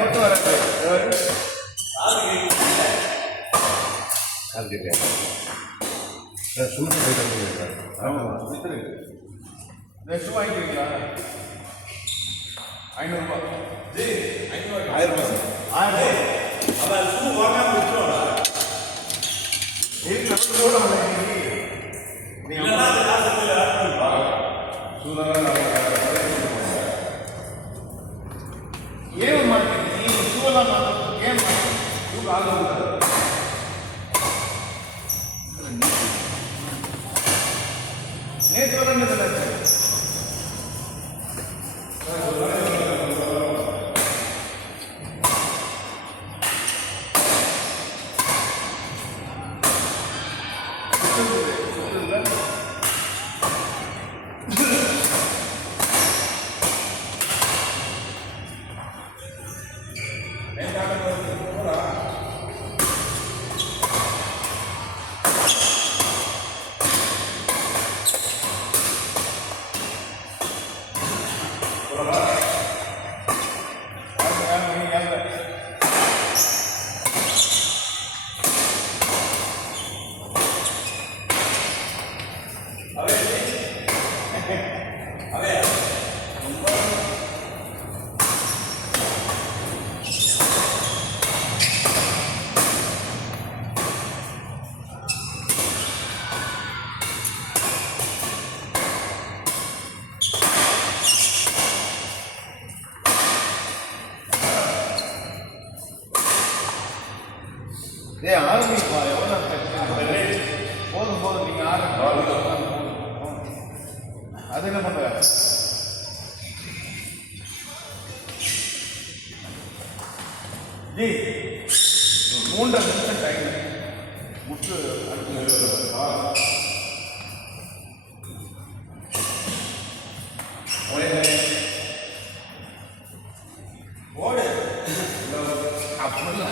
மட்டும் வராது. நெக்ஸ்ட் வாங்கிக்கிறீங்களா? 500 ஏன் மாட்டேங்குது? ஷூலாம் ஏன் ஷூ ஆகுது? நேற்று வரேன் ஆரம்பிப்பா. எவ்வளோ போதும் போதும், நீங்கள் ஆரம்பிப்பா. அது என்ன பண்ணுற? ஜி 3 நிமிஷம் டைம் முட்டு ஓடு அப்படிலாம்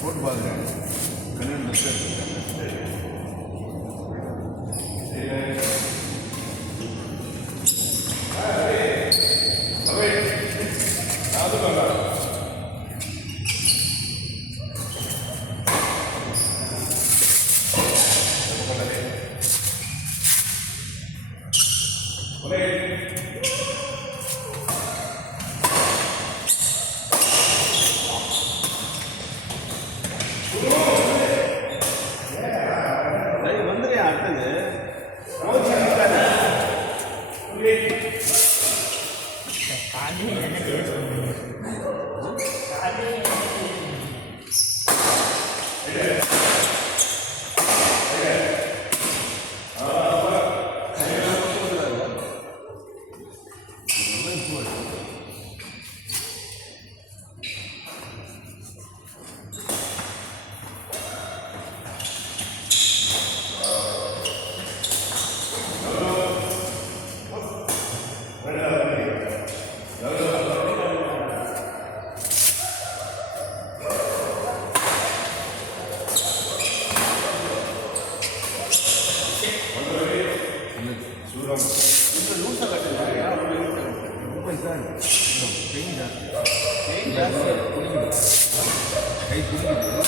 போட்டு பாருங்க கல்யாணம் வந்துடுறேன் அடுத்தது கை பிடிக்குது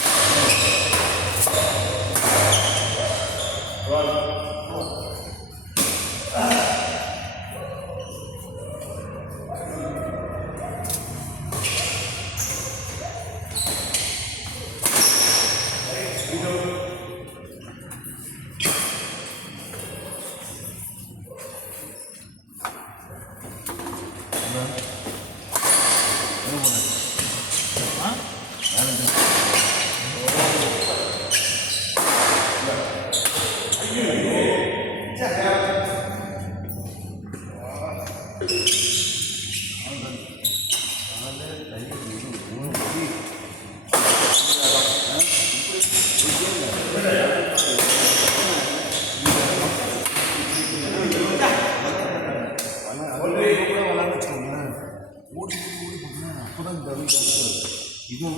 இது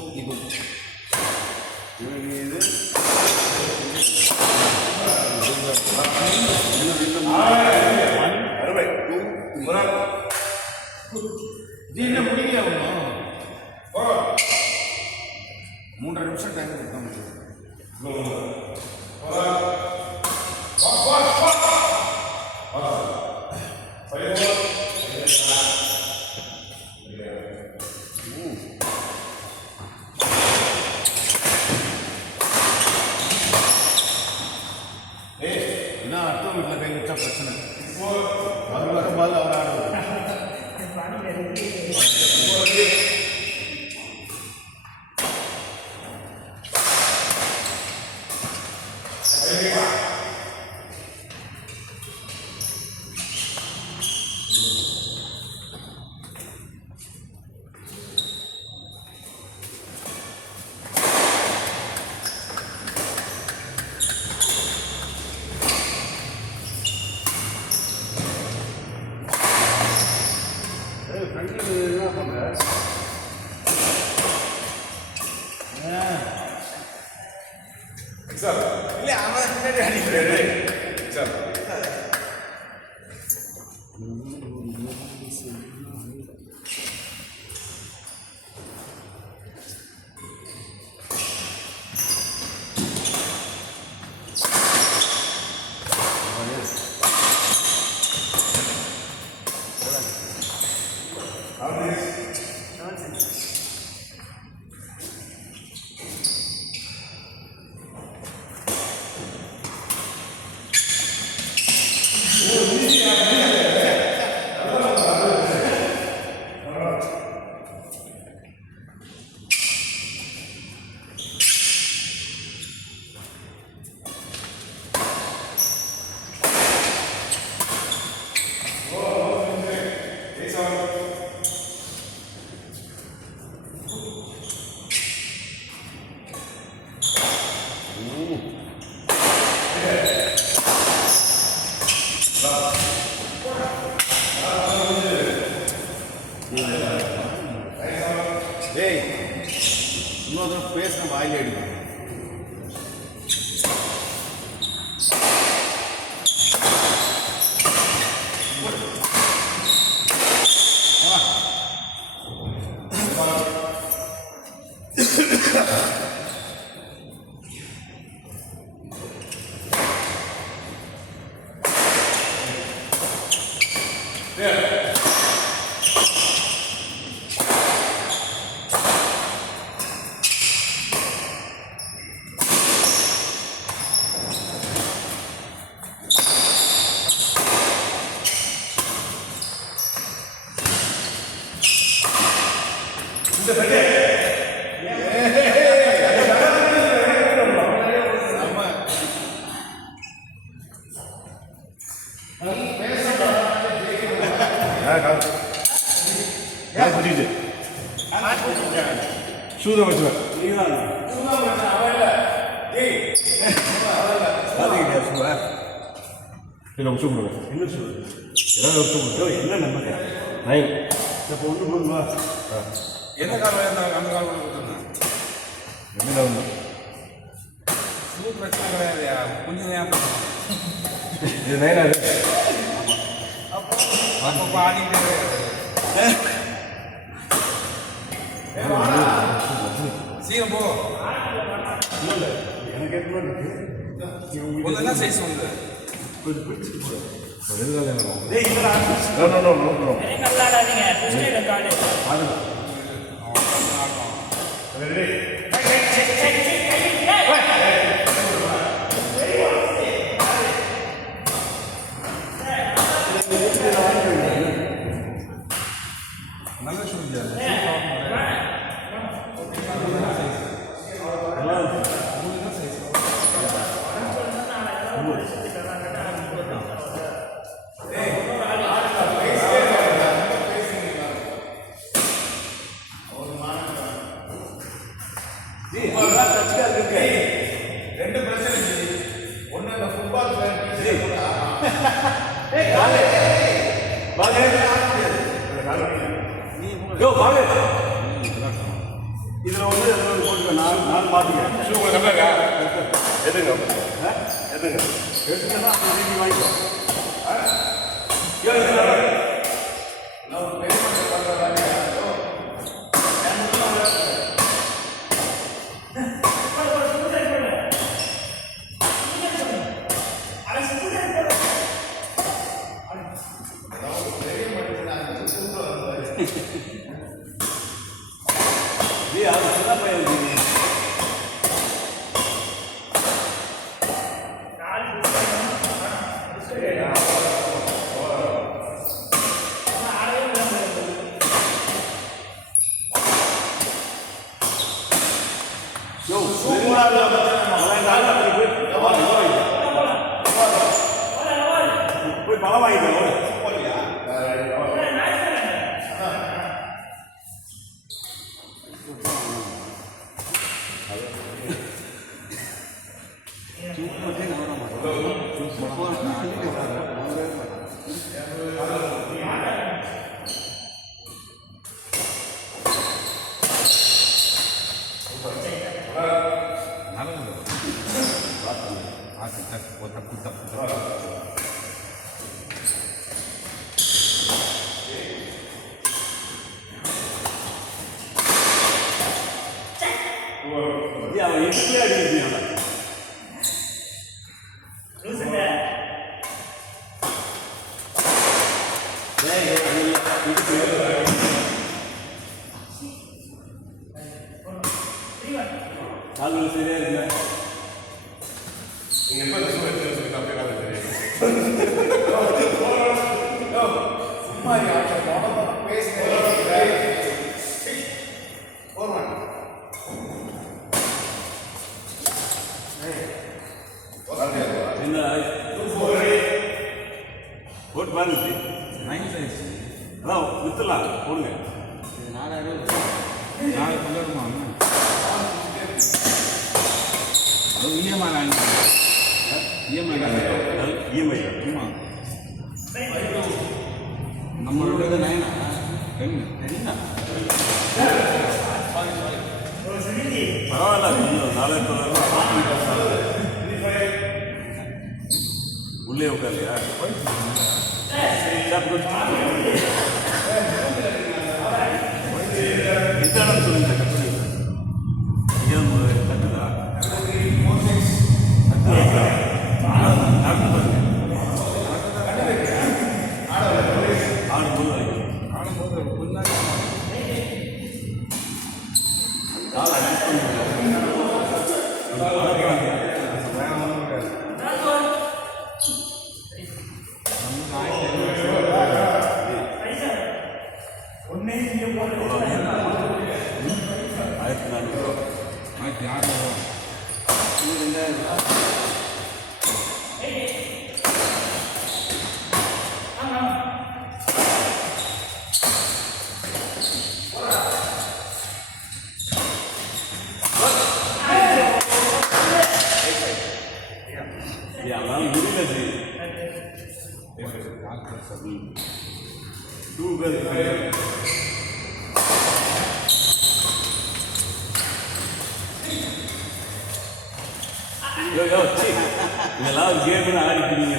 இது முடியல 3.5 நிமிஷம் டைம் கொடுத்தோம் அடுத்த வீட்டில் கை வச்சா பிரச்சனை அது வரும்போது அவர் ஆடுவார் என்ன பண்ணுற சார் இல்லை அவன் முன்னாடி அடிக்கிறாரு சார் டேய் இன்னொரு தடவை பேசின வாயில் அடிக்கும். சூதம் வச்சுவேன் என்ன விஷயம் கொடுங்க என்ன சொல்லுங்க ஏதாவது விஷயம் கொடுங்க என்ன நம்பர் நைன் இப்போ ஒன்று போதுங்களா என்ன காலம் இருந்தாங்க அந்த காலம் கொடுத்துருந்தேன் என்ன காலம் ஷூ பிரச்சனை கிடையாதுயா கொஞ்சம் ஞாபகம் இது நைனா இது அப்போ ஆடிக்கிட்டே சீக்கிரம் போ எனக்கு ஏற்ற மாதிரி இருக்கு ஒன்று என்ன சைஸ் வந்து கொஞ்சம் பிடிச்சிட்டு போகிறேன் எதுக்காக நல்ல ஷூ ரெண்டு பிரச்சனை ஒன்று அந்த ஃபுட்பால் இதில் வந்து போட்டு நான் பார்த்துக்கிறேன் ஷூ கரெக்டாக எதுங்க எதுங்க எடுத்துன்னா நீங்கள் வாங்கிக்கோ அது சின்ன பையன் போய் பழம் வாங்கிக்கோ அவன் எப்படி அடிக்கிறான் கால்கள் சரியா இருக்குல்ல நீங்கள் எப்போ ஷூ எடுத்து வச்சுருக்கீங்க அப்படியே தெரியும் சும்மா பேசுகிறேன் என்ன போட்டு பாருங்க நைன் சைஸ் அதான் வித்துலாம் போடுங்க நாளைக்கு கொண்டாடுமா அது இஎம்ஐ வாங்கிக்கலாம் இஎம்ஐ இஎம்ஐ ஆமாம் நம்மளோட நைனா பரவாயில்ல கொஞ்சம் நாளே உள்ளே உட்கார்லையா நிதானம் சொல்லுங்க கட்டுரை கட்டுதா அதனால முடியல இதெல்லாம் கேம்னு ஆடிக்கிறீங்க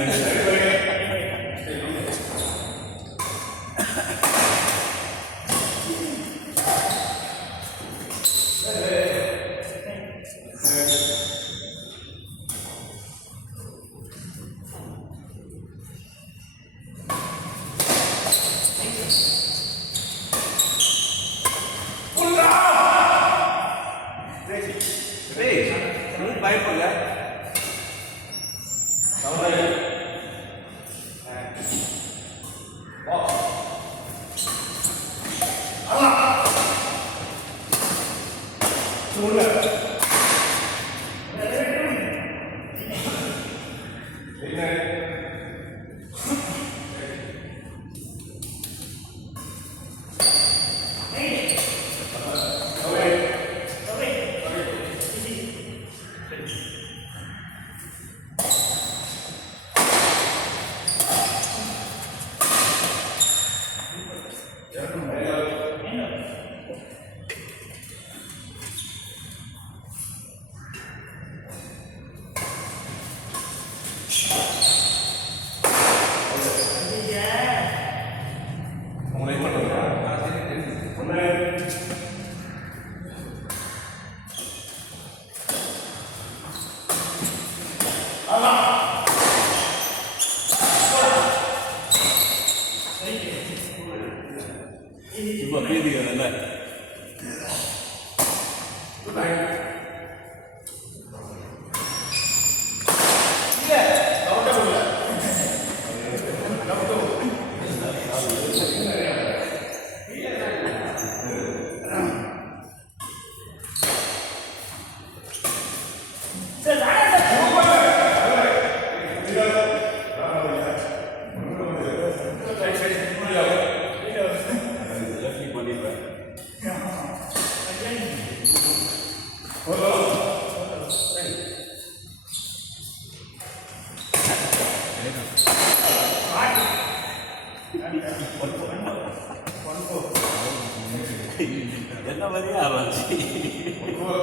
பயப்படல சும்மா பேதிக்கிறல்ல என்ன மாதிரியா ஆரம்பிச்சு ஐயோ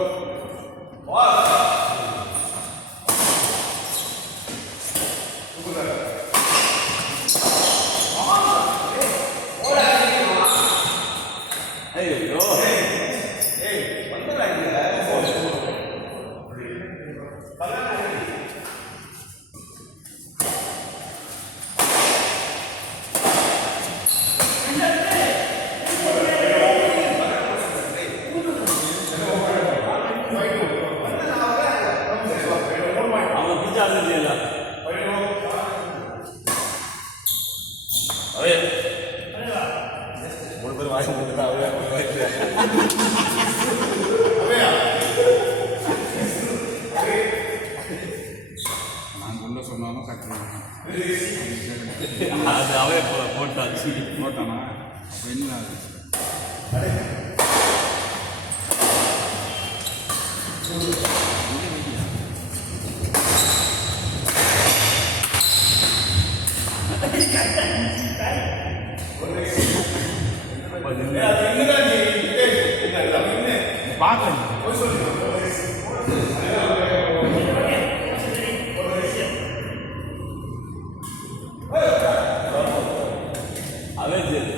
சொன்னாலும் கட்டுறாங்க அது அவே போட்டாச்சு போட்டானா அப்போ என்ன அப்போ நின்று அது இன்னும் இல்லை பார்க்கணும். போய் சொல்லுங்க. அதே சரி.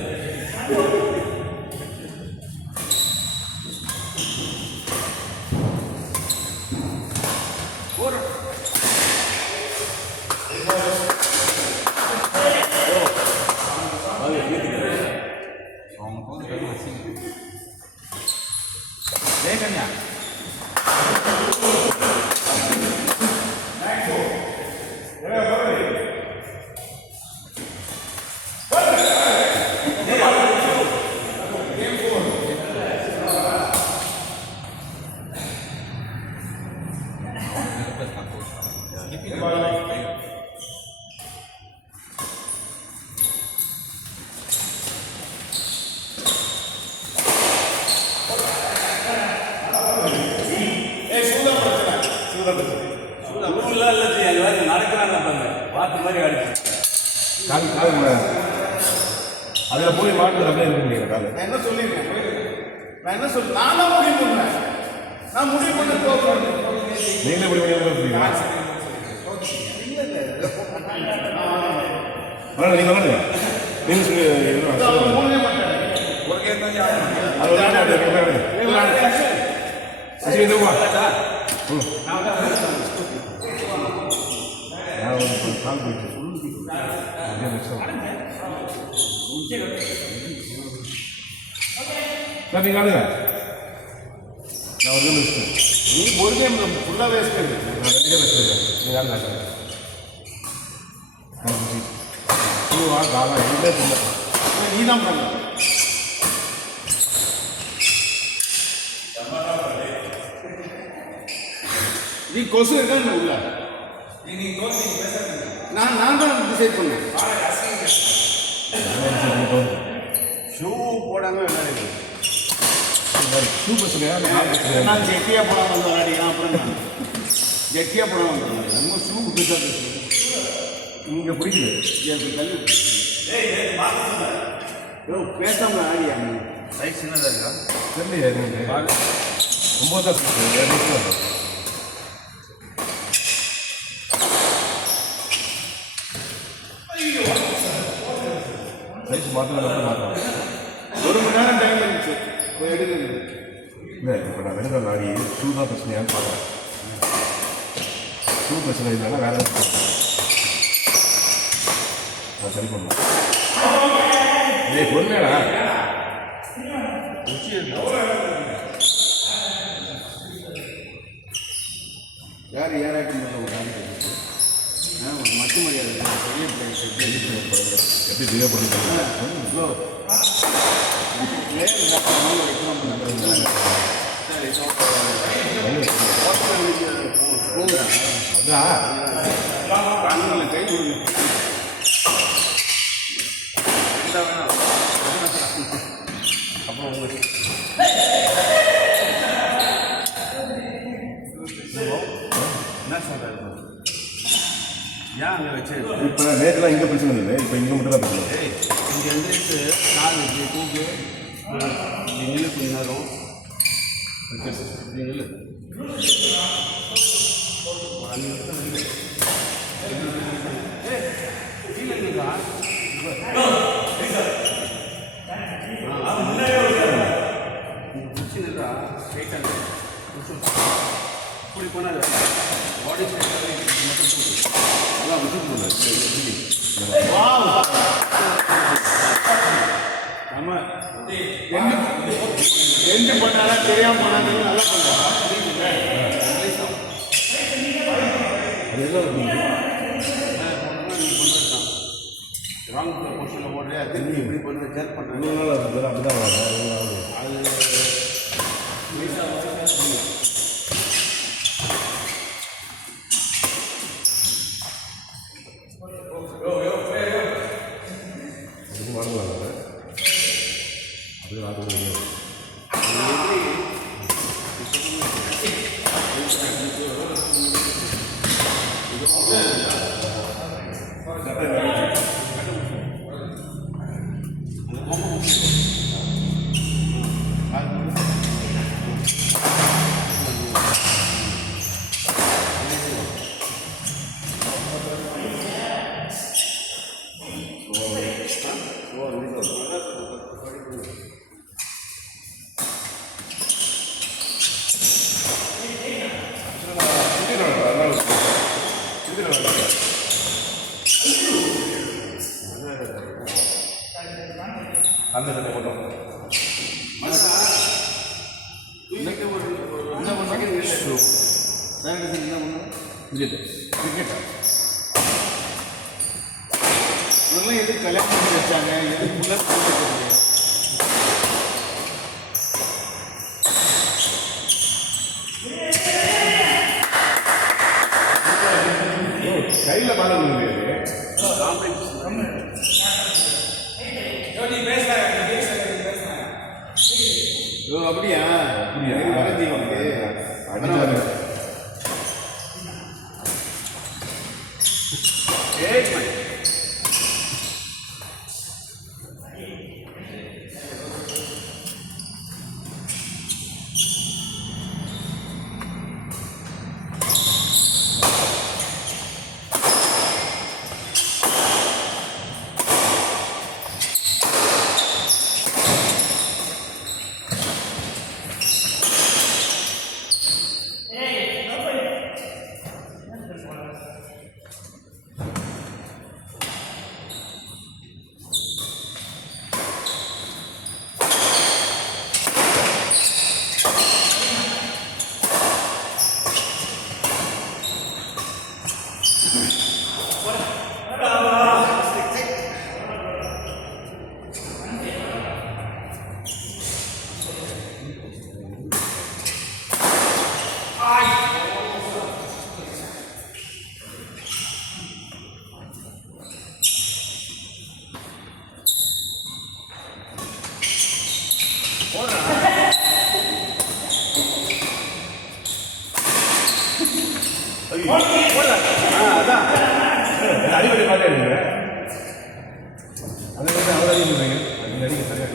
அதில் போய் மாட்டு அப்படியே இருக்க முடியாது காலை. நான் என்ன சொல்லியிருக்கேன்? நான் என்ன சொல்லி நான் தான் முடிவு பண்ணேன். நான் முடிவு பண்ண போகிறேன். நீங்களே இப்படி பண்ணி புரியுங்களா? வரல நீங்கள் வரல நீங்கள் சொல்லி மூணே மாட்டேன். ஒரு கேம் தான் கால் போயிட்டு சார் நீங்கள் ஆடுங்க. நான் ஒரு கேம் வச்சுட்டேன். நீ ஒரு கேம் ஃபுல்லாக வேஸ்ட் பண்ணு. நான் 2 கேம் வச்சுருக்கேன். நீங்கள் ஆடுங்க. பூவா காலா எதுவுமே இல்லை. நீ தான் பண்ண. நீ கொசு இருக்கான்னு உள்ள நான் தான் டிசைட் பண்ணேன். ஷூ போடாமல் விளையாடுது. ஷூ பிரச்சனையா இல்லை நான் ஜெட்டியாக போடாமல் வந்து விளையாடிக்கலாம். அப்புறம் ஜெட்டியாக போடாமல் வந்து நம்ம ஷூ விட்டு இங்கே பிடிக்குது. தள்ளி பேசாமல் ஆடியா சைஸ் சின்னதாக இருக்கா? தெரியலையே நீங்கள் 9 தான் சொல்லுங்கள். சைஸ் மாற்றலாம் மாற்றலாம். 1 மணி நேரம் டைம் இருந்துச்சு போய் எடுக்கிறது. இல்லை இப்போ நான் வெளுக்கால் ஆடி ஷூ தான் பிரச்சனையான்னு பார்க்குறேன். ஷூ பிரச்சனை இல்லைன்னா வேறு நான் சரி பண்ணுவேன். இதே பொறுமையாடா யார் ஏராட்டும் ஒரு காரணம் ஒரு மட்டு மரியாதை பெரிய பிளேயர்ஸ் எப்படி தெரியப்படுது அதான் கை கொடுங்க. அப்புறம் உங்களுக்கு என்ன சொல்கிறாரு? ஏன் அங்கே வச்சு இப்போ நேற்றுலாம் இங்கே பிரச்சனை இல்லை. இப்போ இங்கே மட்டும் தான் பிரச்சனை. இங்கே எழுந்திரிச்சு கால் இப்படி தூக்கு இப்படி நில்லு கொஞ்ச நேரம் இப்படி நில்லு ஒரு 5 நிமிஷம் நில்லு. கீழே நில்லுடா. பிடிச்சி நில்றா. ஸ்ட்ரைட்டாக இப்படி போனால் பாடி ஸ்ட்ரைட்டாக மட்டும் தூக்கு. அதான் விட்டு ஆமா எந்த பண்ணாலும் தெரியாம பண்ணாலும் நல்லா பண்ணுவாங்க. அது எல்லாம் ராங் பொசிஷனில் ஓடுறியா திரும்பி இப்படி பண்ண ஜெர்க் பண்ணுறேன். இன்னும் நாள் அது அப்படி தான் வரும். அது வாங்கலாம் அது வாங்க முடியும். அந்த சட்டை போட்டோம். இன்னைக்கு ஒரு என்ன பண்ணாங்க சானிடைசர் என்ன பண்ணாங்க கிரிக்கெட்டா இதெல்லாம் எதுக்கு கல்யாணம் பண்ணி வச்சாங்க எதுக்கு முன்னாடி கையில் பண்ண முடியாது. அப்படியா வரைஞ்சி வந்து அடிச்சாரு. அடிப்படை பாட்டே இல்லை. அதை வந்து அவர் அடிக்கிறீங்க. அது அடிக்க சரியாக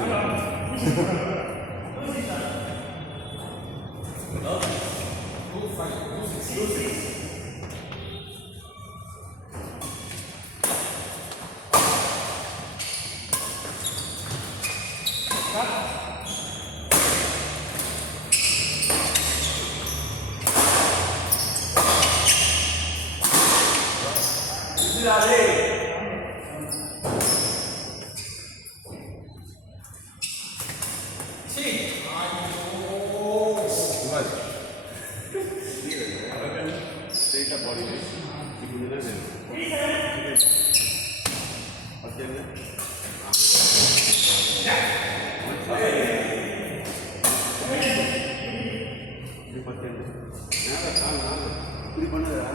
ஸ்ட்ரெயிட்டாக பாடி இப்படி இப்படி பண்ணுறா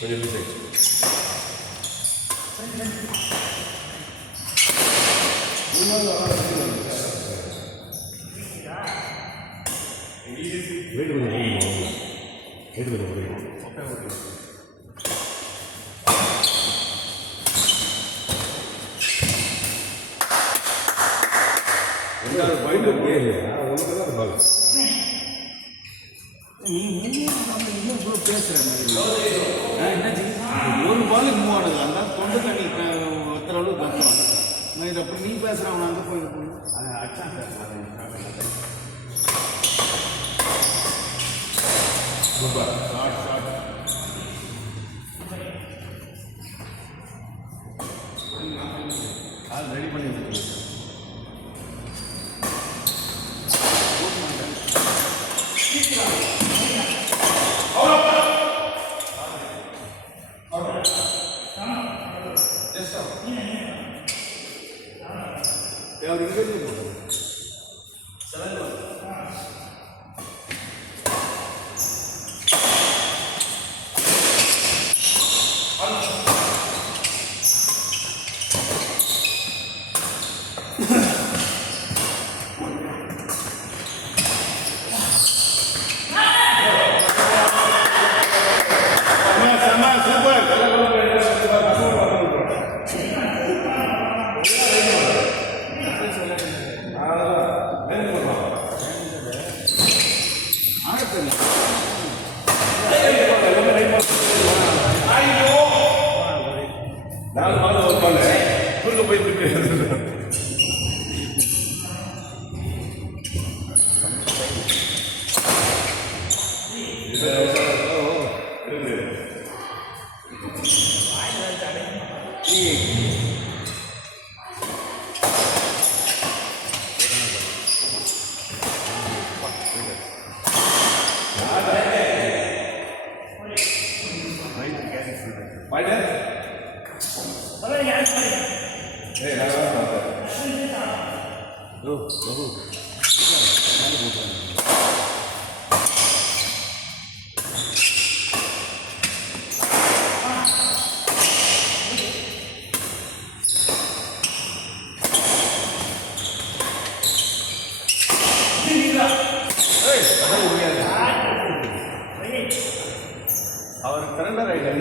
கொஞ்சம் லூஸ் வெயிட் கொஞ்சம் குறையும். இன்னும் பேசுகிறேன் ஒரு பால் மூவ் ஆனது அந்த தொண்டு தண்ணி ஒருத்தர அளவு கத்துறோம் நான் இதை அப்படி நீ பேசுகிறேன் அங்கே போய் அடிச்சான் சார் சூப்பர். அது ரெடி பண்ணி வச்சுருக்கேன் அவர் இங்கே அவர் சரண்டர் ஆயிட்டார்.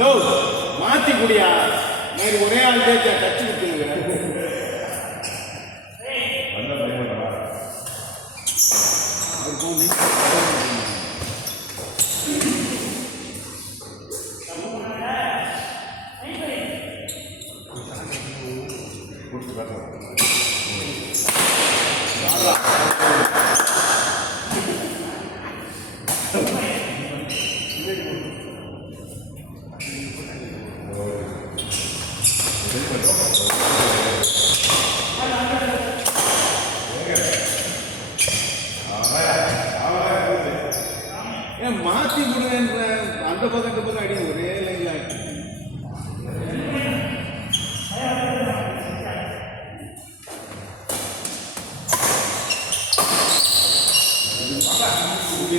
யோ மாத்தி குடியா மாதிரி ஒரே ஆள் தேய்ச்சா தச்சு கொடுத்துருங்க. ஏன் மாத்தி கொடுங்க அந்த பக்கம் இந்த பக்கம் அடி ஒரே லைன்ல ஆயிடுச்சு.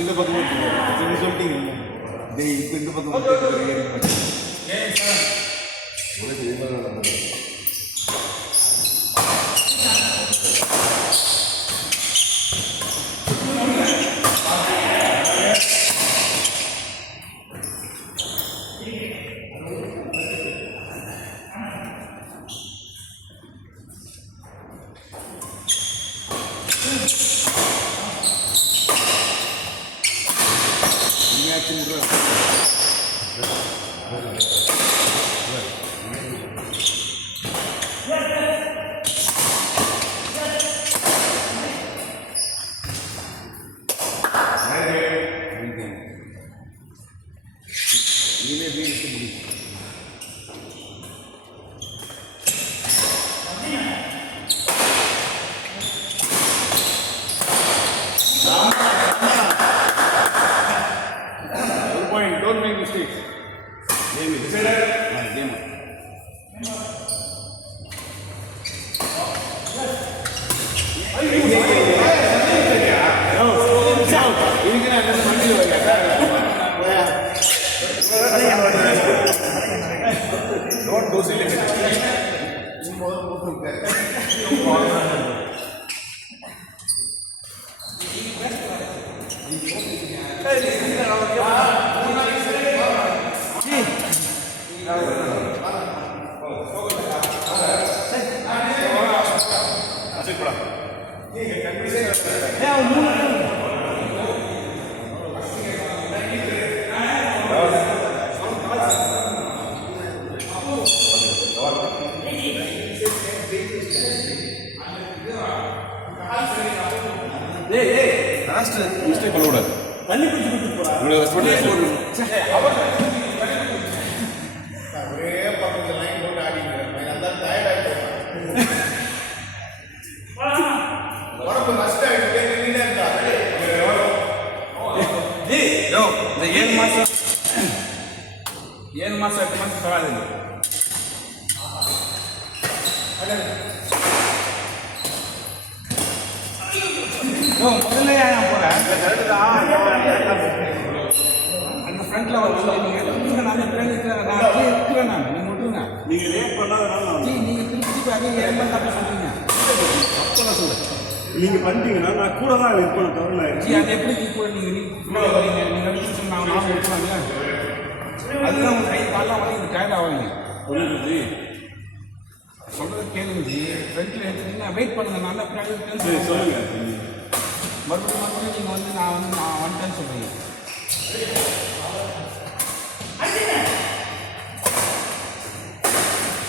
இந்த பக்கம் சொல்லிட்டீங்க இப்போ இந்த பக்கம் Don't make mistakes. Game it. Game it. Don't do silly. Mistake பண்ணக்கூடாது. தண்ணி குடிச்சு ஒரே பக்கத்தில் லைன் போட்டு ஆடிக்கிறேன். அதான் டயர்ட் ஆகிட்டேன். உடம்பு நஷ்டம் ஆகிட்டு இருந்தா இந்த 7 மாதம் 8 மாதம் பரவாயில்லை. முதல்ல ஏன் போகிறேன் அந்த ஃப்ரண்ட்ல வந்து நான் இருக்கிறேன் நான் நீங்கள் விட்டுருங்க. நீங்கள் லேட் பண்ணாதனால நீங்கள் திருப்பி அதே ஏன் தப்பு சொல்றீங்க? அப்பெல்லாம் சொல்லுங்கள். நீங்கள் பண்ணிட்டீங்கன்னா நான் கூட தான் இருப்பேன் தவிர அது எப்படி நீ கூட நீங்கள் சொன்னாங்க எடுப்பாங்க. அதுதான் உங்கள் கை காலாம் வந்து இந்த டயர்ட் ஆகுங்க. சொல்லுங்க சொல்கிறது கேளுங்க. ஃப்ரண்ட்டில் எடுத்துட்டீங்கன்னா வெயிட் பண்ணுங்க. நான் தான் சொல்லுங்கள். மறுபடியும் நீங்கள் வந்து நான் வந்துட்டேன்னு சொல்கிறீங்க.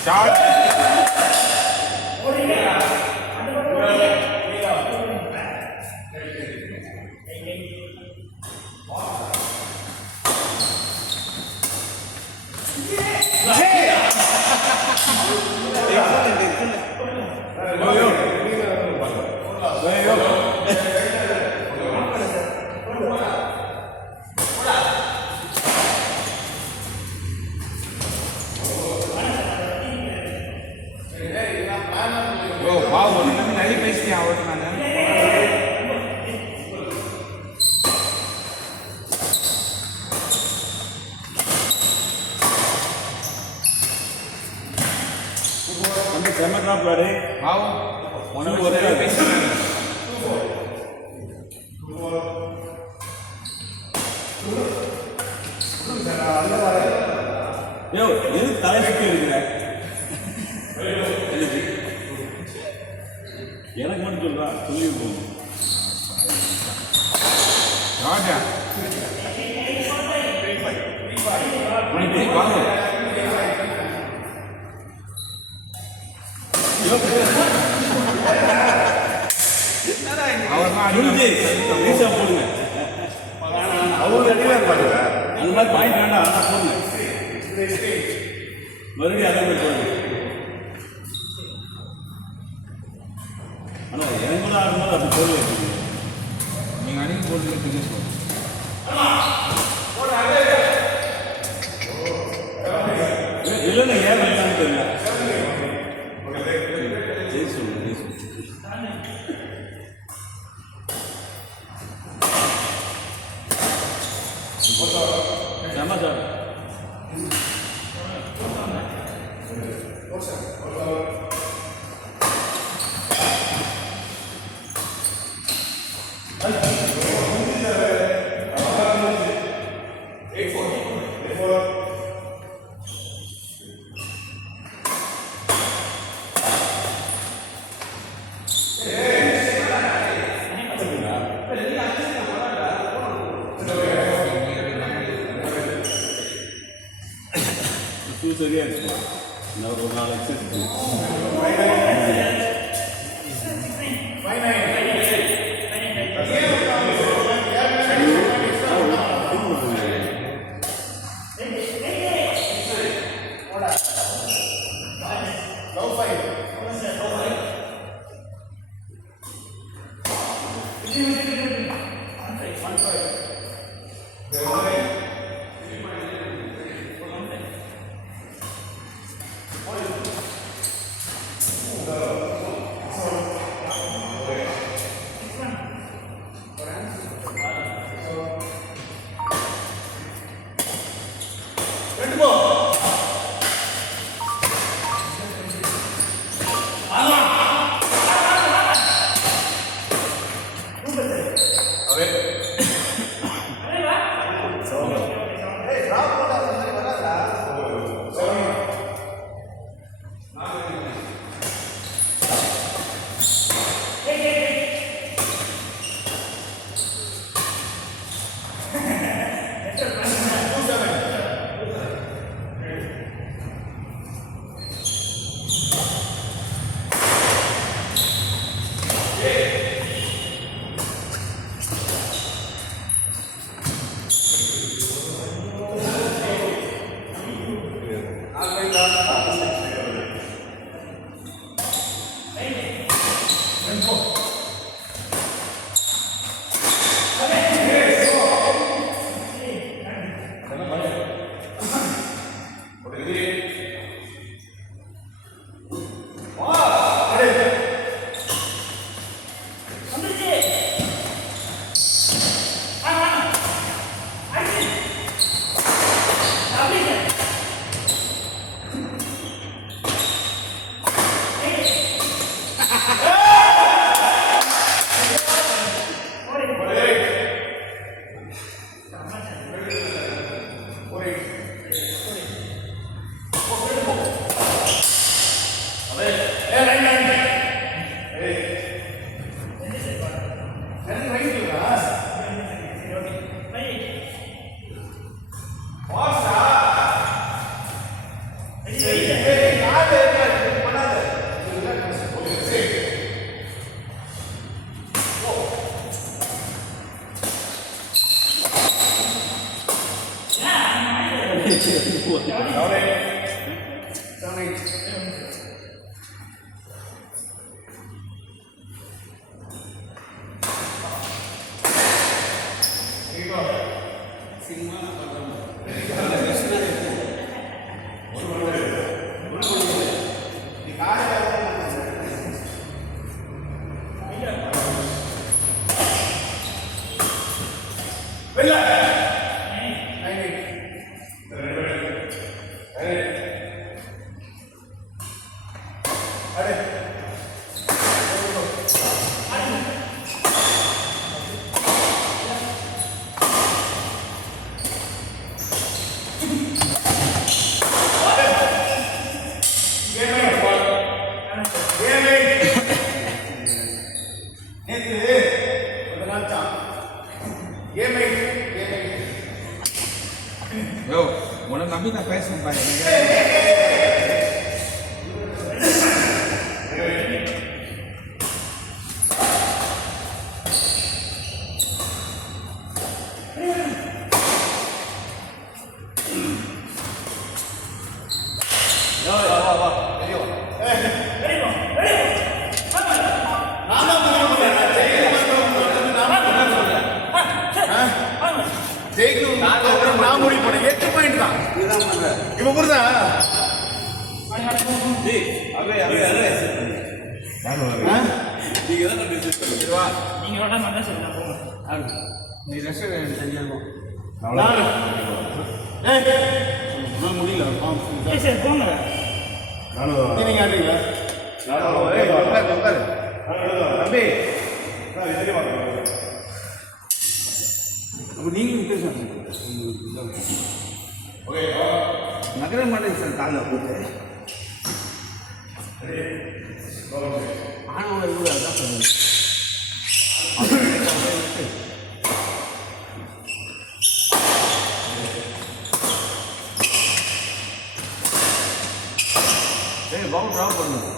ஷார்ட் ஓ பாவம் ஒரு நம்பி நிறைய பேசிட்டேன் அவர்கிட்ட நான் வந்து செம்மட்ராப்லாரு பாவம் உனக்கு ஒரு நிறைய பேசிட்டேன் யோ எதுக்கு தலை சுற்றி இருக்கிற எனக்கு மட்டும் சொல்றா சொல்லி போகும் ராஜா வாங்க அவர் நான் முடிஞ்சு ரீசா போடுங்க அவரு ரெடியாக இருப்பாரு. அந்த மாதிரி பாயிண்ட் வேண்டாம் ஆனால் போடுங்க மறுபடியும் அதே மாதிரி போடுங்க ஆனால் இறங்குதான் இருக்கும்போது அப்படி போடுங்க நீங்கள் அன்றைக்கி போட்டு பிடிக்க இல்லைன்னா ஏன் வேண்டாம்னு தெரியல ஜெய் சொல்லுங்க ஜெய் சொல்லுங்க சமாச்சாரம் சரியா இருக்கு நான் ஒரு 4 எக்ஸசைஸ் யோ உன்னை நம்பி நான் பேசுறேன் பாரு ஜெயிக்கணும் நான் முடிவு பண்ணேன் 8 பாயிண்ட் தான் இதுதான் பண்ற இப்போ புரியுதா நீங்க தான் டிசைட் பண்ணுவா நீங்க வேணா மட்டும் சொல்லுங்க போங்க. நீ ரெஸ்டாரண்ட் தெரியாதும் நான் முடியல சரி போங்க. நீங்க ஆடுறீங்களா தம்பி அப்போ நீங்களும் பேசுவாங்க நகர மாட்டேங்க சார் காலில் போட்டு ஆனவங்க கூட அதான் சொல்லுங்க சரி பவுன் ட்ராப் பண்ணுங்க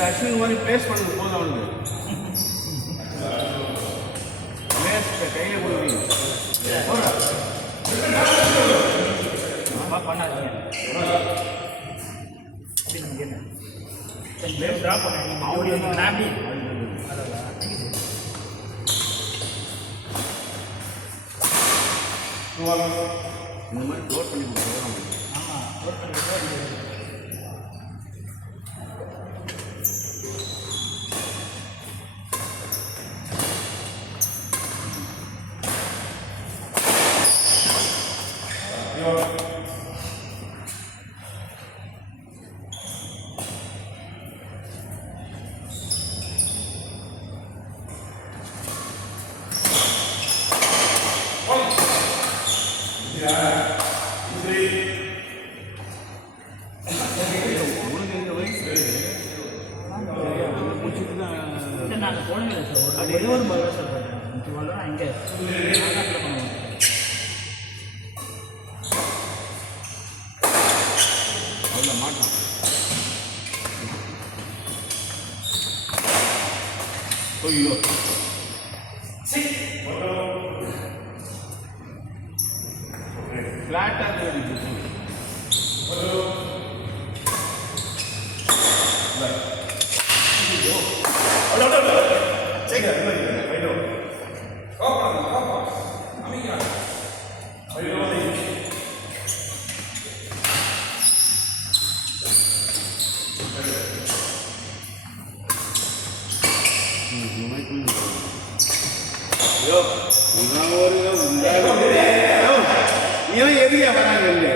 அஸ்வின் மாதிரி பிளேஸ் பண்ணுறது போதும் அவனுக்கு பிளேஸ் கையில் கொடுக்குறீங்க பண்ணாதீங்க. சரி ட்ராப் பண்ணுங்க. அவங்க நாப்பி இந்த மாதிரி டோர் பண்ணி கொடுக்குறோம் ஆமாம் ஒர்க் பண்ணிட்டு நாங்கள் போனது சார் அது ஏதோ ஒரு பதிலாக சொல்கிறேன் முக்கியமாக இங்கே அவ்வளோ மாட்டான் ஐயோ ஃப்ளாட்டாக இருக்குது நீலாம் எதுக்கே வராங்க இல்லை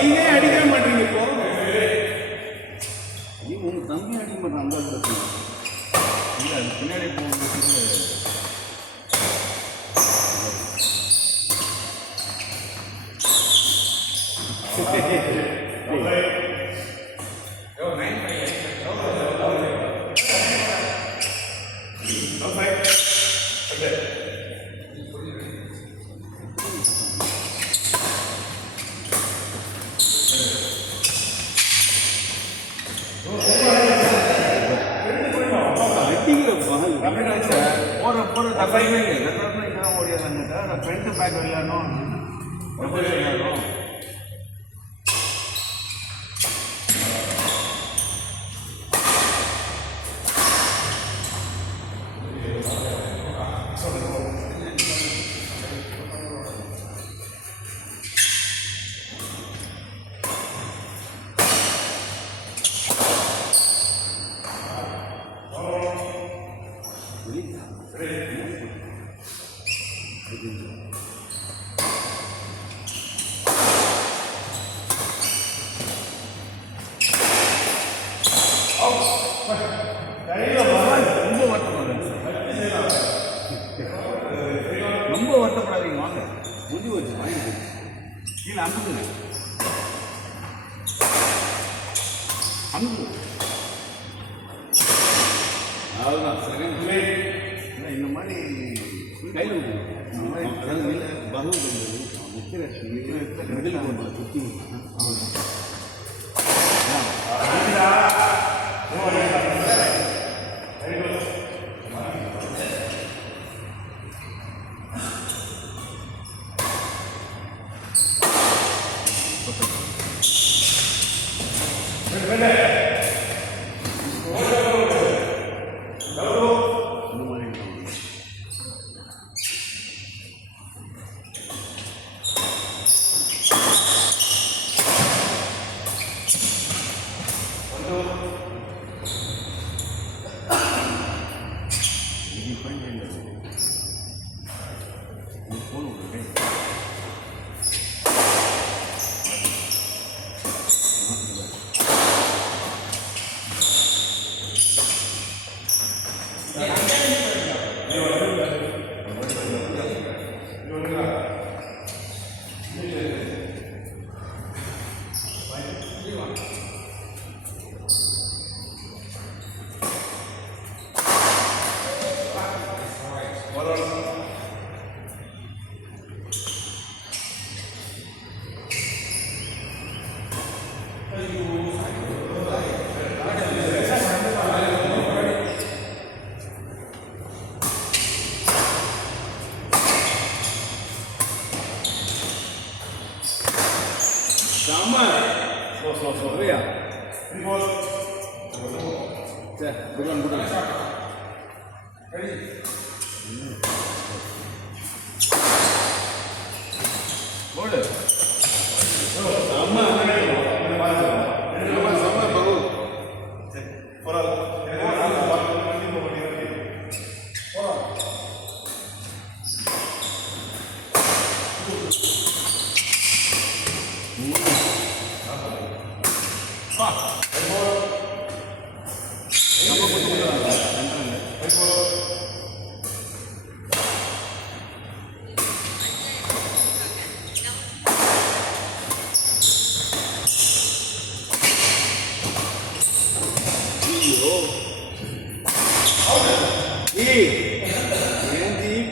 நீங்க அடிக்க மாட்டீங்க இப்போ. நீ உங்க தம்பி அடிக்க மாட்டான் அந்த இடத்துல. இல்லை அது பின்னாடி போகும்போது போகிற டஃபைமே இல்லை தான் ஓடியாதான்னுட்டா நான் ஃப்ரண்ட் பேக் விளையாடணும் விளையாடும். ரொம்ப வருத்தப்படாதீங்க, வாங்க முடிவு வச்சு வாங்கிட்டு கீழே அமுக்குங்க அமுக்கு. அதுதான் செகண்ட் பிளேட் இல்லை இந்த மாதிரி கையில் விட்டுருங்க. இந்த மாதிரி அதாவது பகு நிற்கிற மிடில் கொண்டு சுற்றி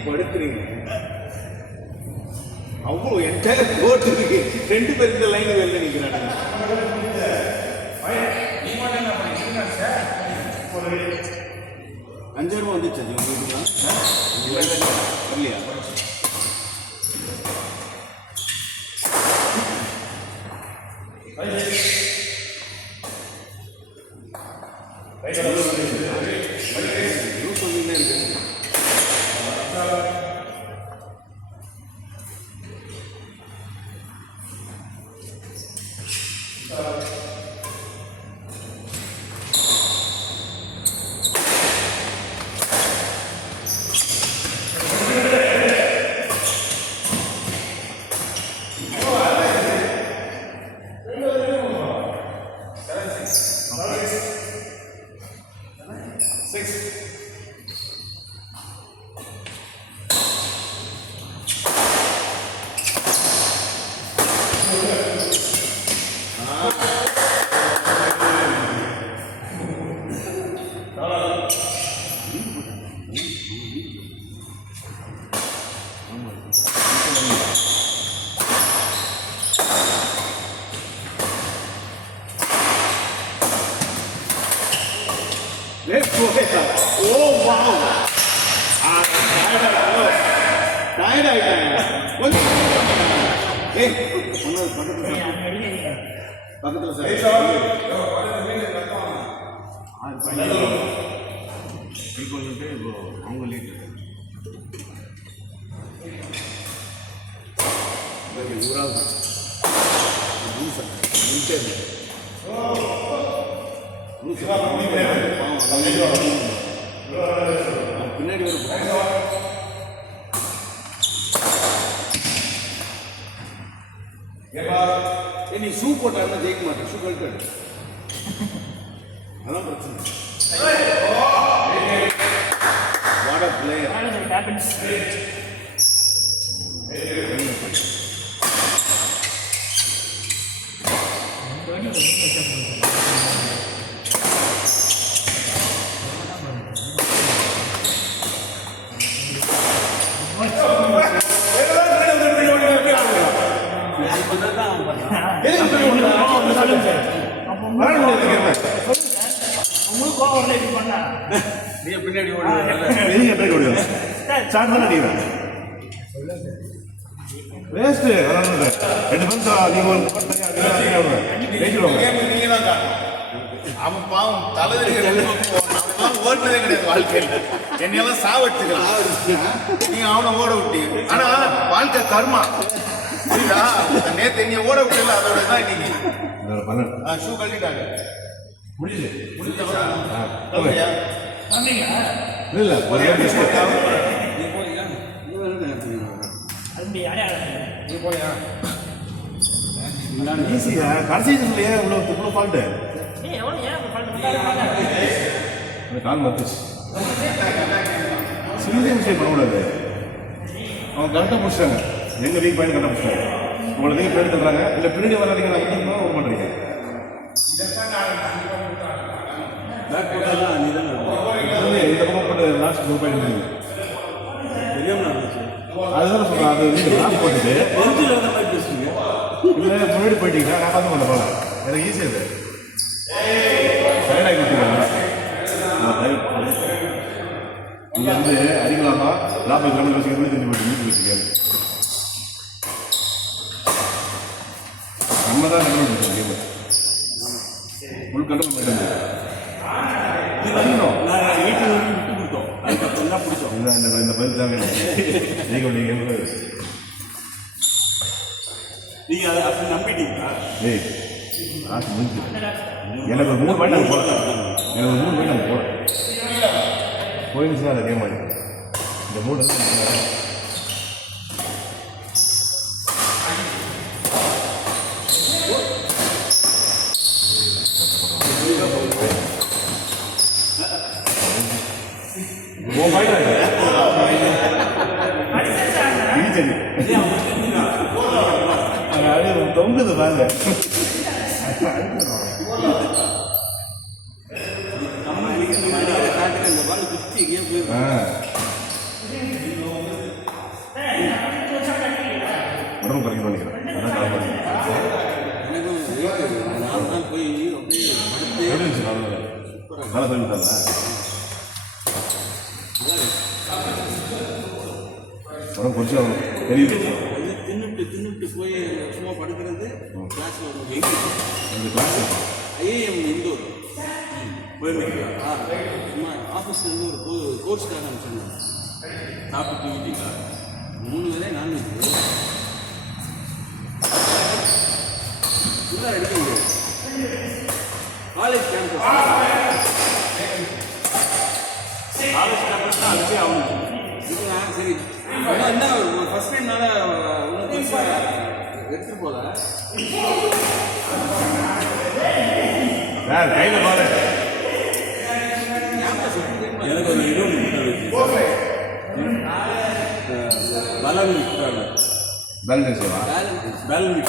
படுத்துறீங்க. அவ்வளோ என்டையர் கோர்ட் இருக்கு, ரெண்டு பேர் இந்த லைன் வெளில நிற்கிறாங்க. அஞ்சாயிரம் வந்துச்சு இல்லையா? சொல்லினே இருக்கு. ஓ வாவ் டயர்ட் ஆயிட்டாங்க கொஞ்சம் ஏய் ஒன்று பக்கத்தில் சார் இப்போ அவங்க லீட் ஊராக பின்னாடி நீ ஷூ போட்டாருன்னா ஜெயிக்க மாட்டேன் ஷூ கழட்டு அதான் பிரச்சனை வாட் அ பிளேயர் பின்னாடி ஓடுவேன் ஸ்டார்ட் பண்ண அடிக்கிறேன் வேஸ்ட் ரெண்டு நீங்க தான் காரணம் அவன் பாவம் தலைவர்கள் ஓட்டுனதே கிடையாது வாழ்க்கையில் என்னையெல்லாம் சாவடிச்சுக்கலாம் நீங்க அவனை ஓட விட்டீங்க ஆனா வாழ்க்கை கர்மா புரியுதா நேற்று நீங்க ஓட விட்டல அதோட தான் இன்னைக்கு ஷூ கழட்டிட்டாங்க முடிஞ்சு இல்ல ஈஸியா கடைசி இல்லையா இவ்வளோ ஃபால்ட்டு கால் மத்துச்சு சிறிய விஷயம் பண்ணக்கூடாது அவங்க கரெக்டாக முடிச்சிட்டாங்க எங்கள் வீக் பாயிண்ட் கரெக்டாக முடிச்சிட்டாங்க உங்களை நீங்கள் பேர் தர்றாங்க இல்லை பின்னாடி வராதிங்க நான் வந்து ஓட பண்ணுறீங்க இந்த பக்கம் போட்டு லாஸ்ட் ஒரு பாயிண்ட் இருந்தீங்க அதுதான் சொல்கிறேன் அது நீங்கள் லாஸ்ட் போட்டுட்டு இல்லை முன்னாடி போயிட்டீங்கன்னா நான் பார்த்து பண்ண போகலாம் எனக்கு ஈஸியாக இது டயர்டாகி கொடுத்துருவாங்க இங்கே வந்து அடிக்கலாமா லாபம் கிராமத்தில் வச்சுக்கிறது தெரிஞ்சு போயிட்டு வீட்டில் வச்சுக்காது நம்ம தான் கண்ட்ரோல் பண்ணுறோம் கேமு ஃபுல் கண்ட்ரோல் பண்ணிட்டு வீட்டில் வந்து விட்டு கொடுத்தோம் அதுக்கப்புறம் தான் பிடிச்சோம் இந்த பதில் தான் வேணும் நீங்கள் கேமு நீங்கள் அதை அப்படி நம்பிட்டீங்களா ஏய் லாஸ்ட் முடிஞ்சு எனக்கு ஒரு 3 பாயிண்ட் நாங்கள் போகிறோம் எனக்கு ஒரு 3 பாயிண்ட் நாங்கள் போகிறோம் போயிருந்துச்சுன்னா அதை கேம் ஆடி இந்த 3 தொங்குது பாருங்க உடம்பு குறைக்க பண்ணிக்கிறேன் நல்லா சொல்லிட்டாங்க உடம்பு குறைச்சி தெரியுது தின்னுட்டு போய் சும்மா படுக்கிறது கிளாஸில் ஒரு கிளாஸ் ஐஏஎம் இந்தூர் போயிருந்தீங்களா சும்மா ஆஃபீஸ்லேருந்து ஒரு கோர்ஸ்க்காக அனுப்பிச்சிருந்தேன் சாப்பிட்டு தூங்கிட்டீங்களா 3 வேளை நான்வெஜ் ஃபுல்லாக எடுக்க முடியாது காலேஜ் கேம்பஸ் தான் அதுவே ஆகணும் இதுனா சரி என்ன ஒரு ஃபர்ஸ்ட் டைம்னால ஒன்றும் பெருசாக எடுத்துகிட்டு போகல கையில் பாரு எனக்கு ஒரு பலன் பேலன்ஸ் பேலன்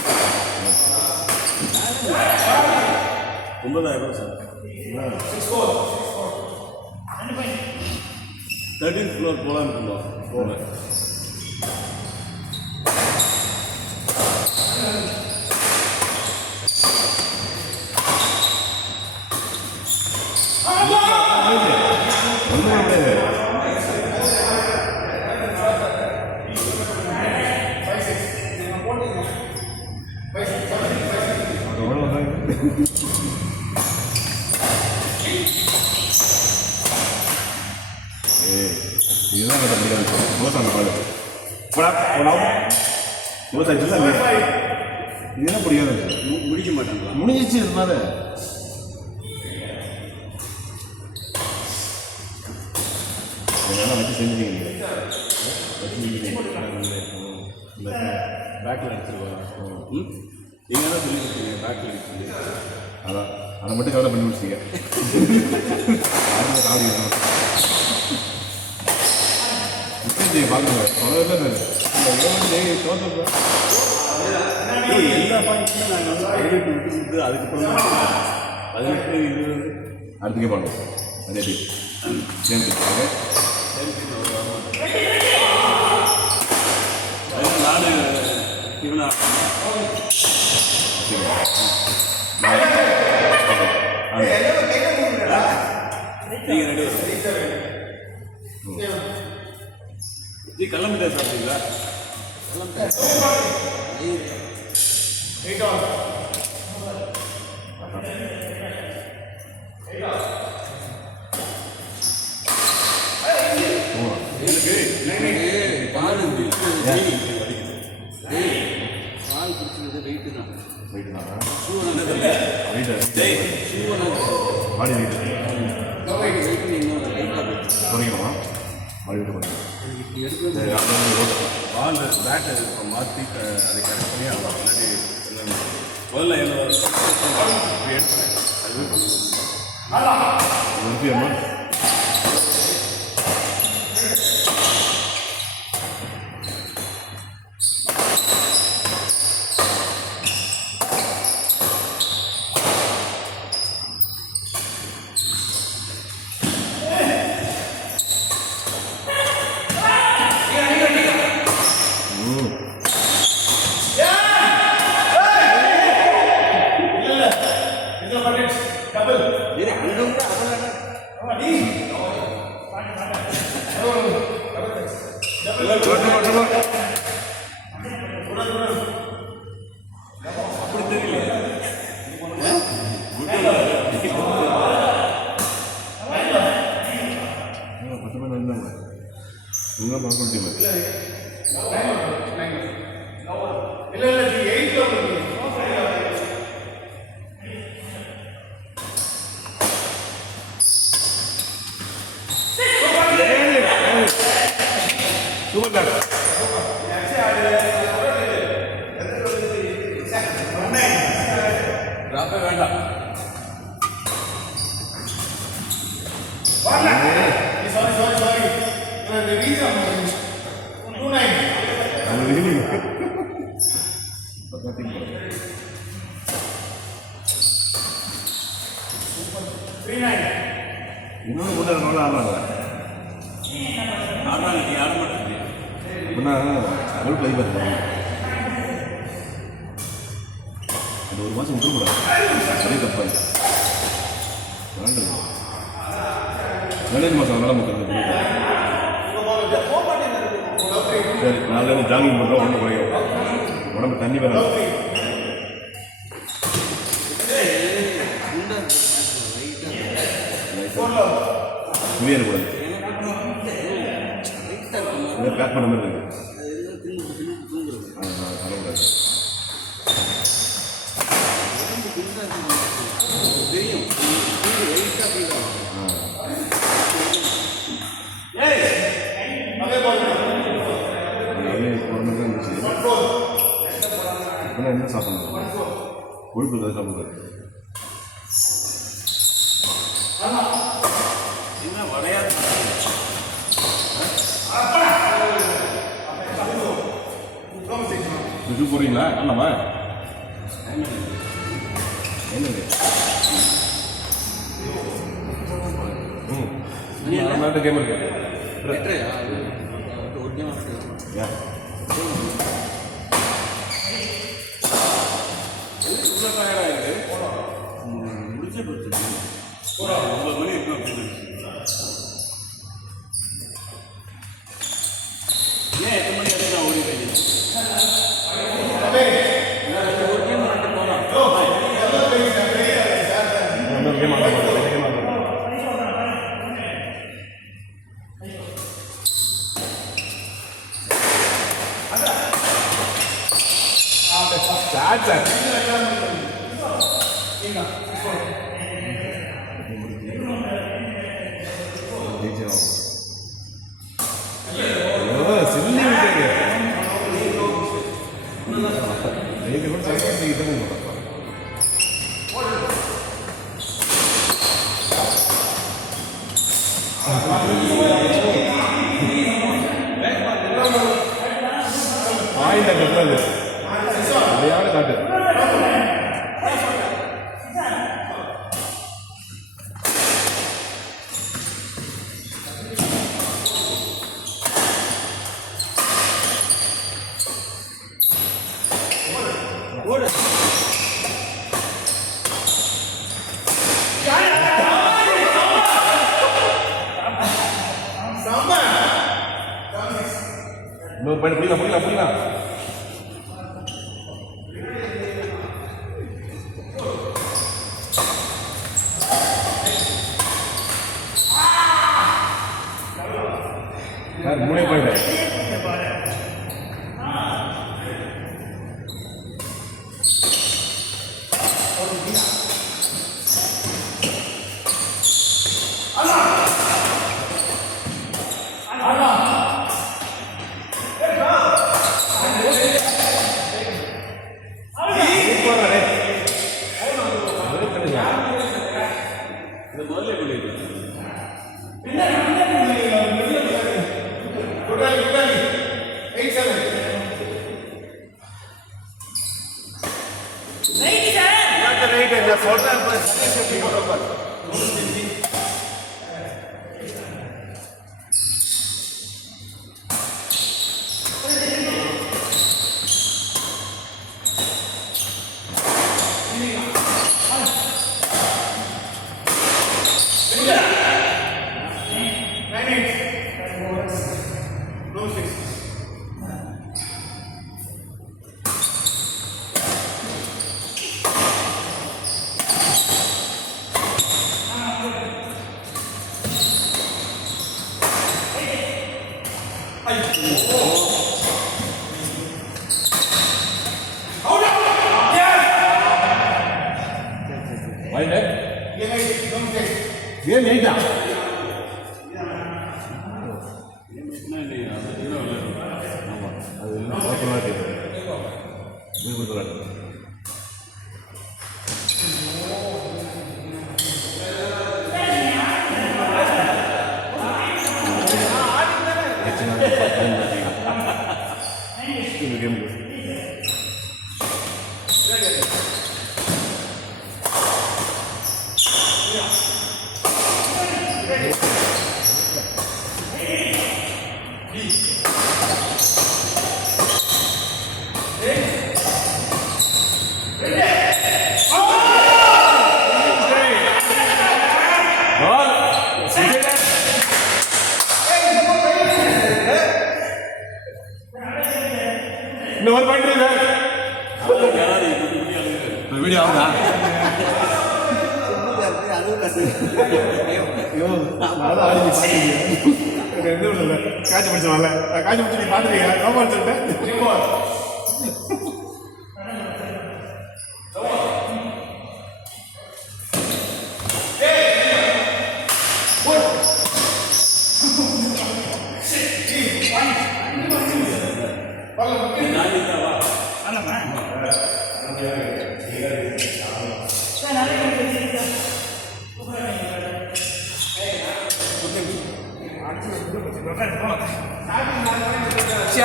9,000 சார் 13th ஃப்ளோர் போகலான்னு இருந்தோம் போகல எவ்வளோ இதுதான் முடியாது தோசை அந்த பால் போடா போடா தோசை இல்லை இதெல்லாம் பிடிக்காது முடிக்க மாட்டாங்களா? முடிஞ்சிச்சு இது மாதிரி அதனால் வச்சு செஞ்சுட்டீங்க பேக்கில் அடிச்சிருவா. நீங்கள் தான் சொல்லி கொடுத்தீங்க பேக்கில் அடிச்சு. அதான் அதை மட்டும் கவலை பண்ணி முடிச்சிங்க பார்க்குங்க எல்லா பாயிண்ட்ஸும் நாங்கள் வந்து 18 விட்டு கொடுத்து அதுக்கப்புறம் 18 20 அடுத்துக்கே பண்ணுவோம் அதே டீ சேம் டீ நாடு இவனா நீங்கள் ரெடி கிளம்பிட்டா சாப்பிட்டீங்களா? பால் குடிச்சது வெயிட்டு தான். மாடி வெயிட் குறைக்கணுமா மாடி வெயிட் பண்ணுங்க பால் பேட்டை மாற்றி அதை கரெக்ட் பண்ணி அவங்க இல்லாட்டி முதல்ல எடுத்துறேன் அது அம்மா நீங்களும் பார்க்க முடியுமா வேண்டாம் இன்னொன்று முன்னாடி ஆடுறாங்க ஆடுறாங்க நீ ஆட மாட்டேங்க அப்படின்னா அவள் ப்ளை பார்த்துருவாங்க அந்த ஒரு மாதம் விட்டுக்கூடாது அதே தப்பாது வேண்டாம் 15 மாதம் அதனால் மக்கள் சரி நாளில் ஜாகிங் பண்ணுறோம் உடம்பு குறையும் உடம்பு தண்ணி வேணும் புளிய கூடாது பேக் பண்ண மாதிரி இருக்கு வரக்கூடாது என்ன சாப்பிடணும் கொழுப்பு ஏதாவது சாப்பிடுறது என்ன வரையாது இது போறீங்களா ஆமாம்மா என்னது ம் கேம் இருக்கு முடிச்ச போச்சு 9 மணி இருக்கும் அப்படின்னு ஏன் 8 மணி வரைக்கும் நான் ஓடி போயிருக்கேன் ஒரு கேம் போகலாம் சில்லி விட்டு கூட சைக்கிள் இது பண்ணுறோம். ஆயுத கட்டுறது சரியான காட்டு. இன்னொரு பையன் புரியலாம் மூணே பாயிண்ட். Game eight. இன்னொரு பண்றீங்க வீடியோ ஆகுதா? காய்ச்சி பிடிச்சவன்ல காய்ச்சி பிடிச்சி நீ பாத்துறீங்க ரோமான் சொல்லிட்டேன்.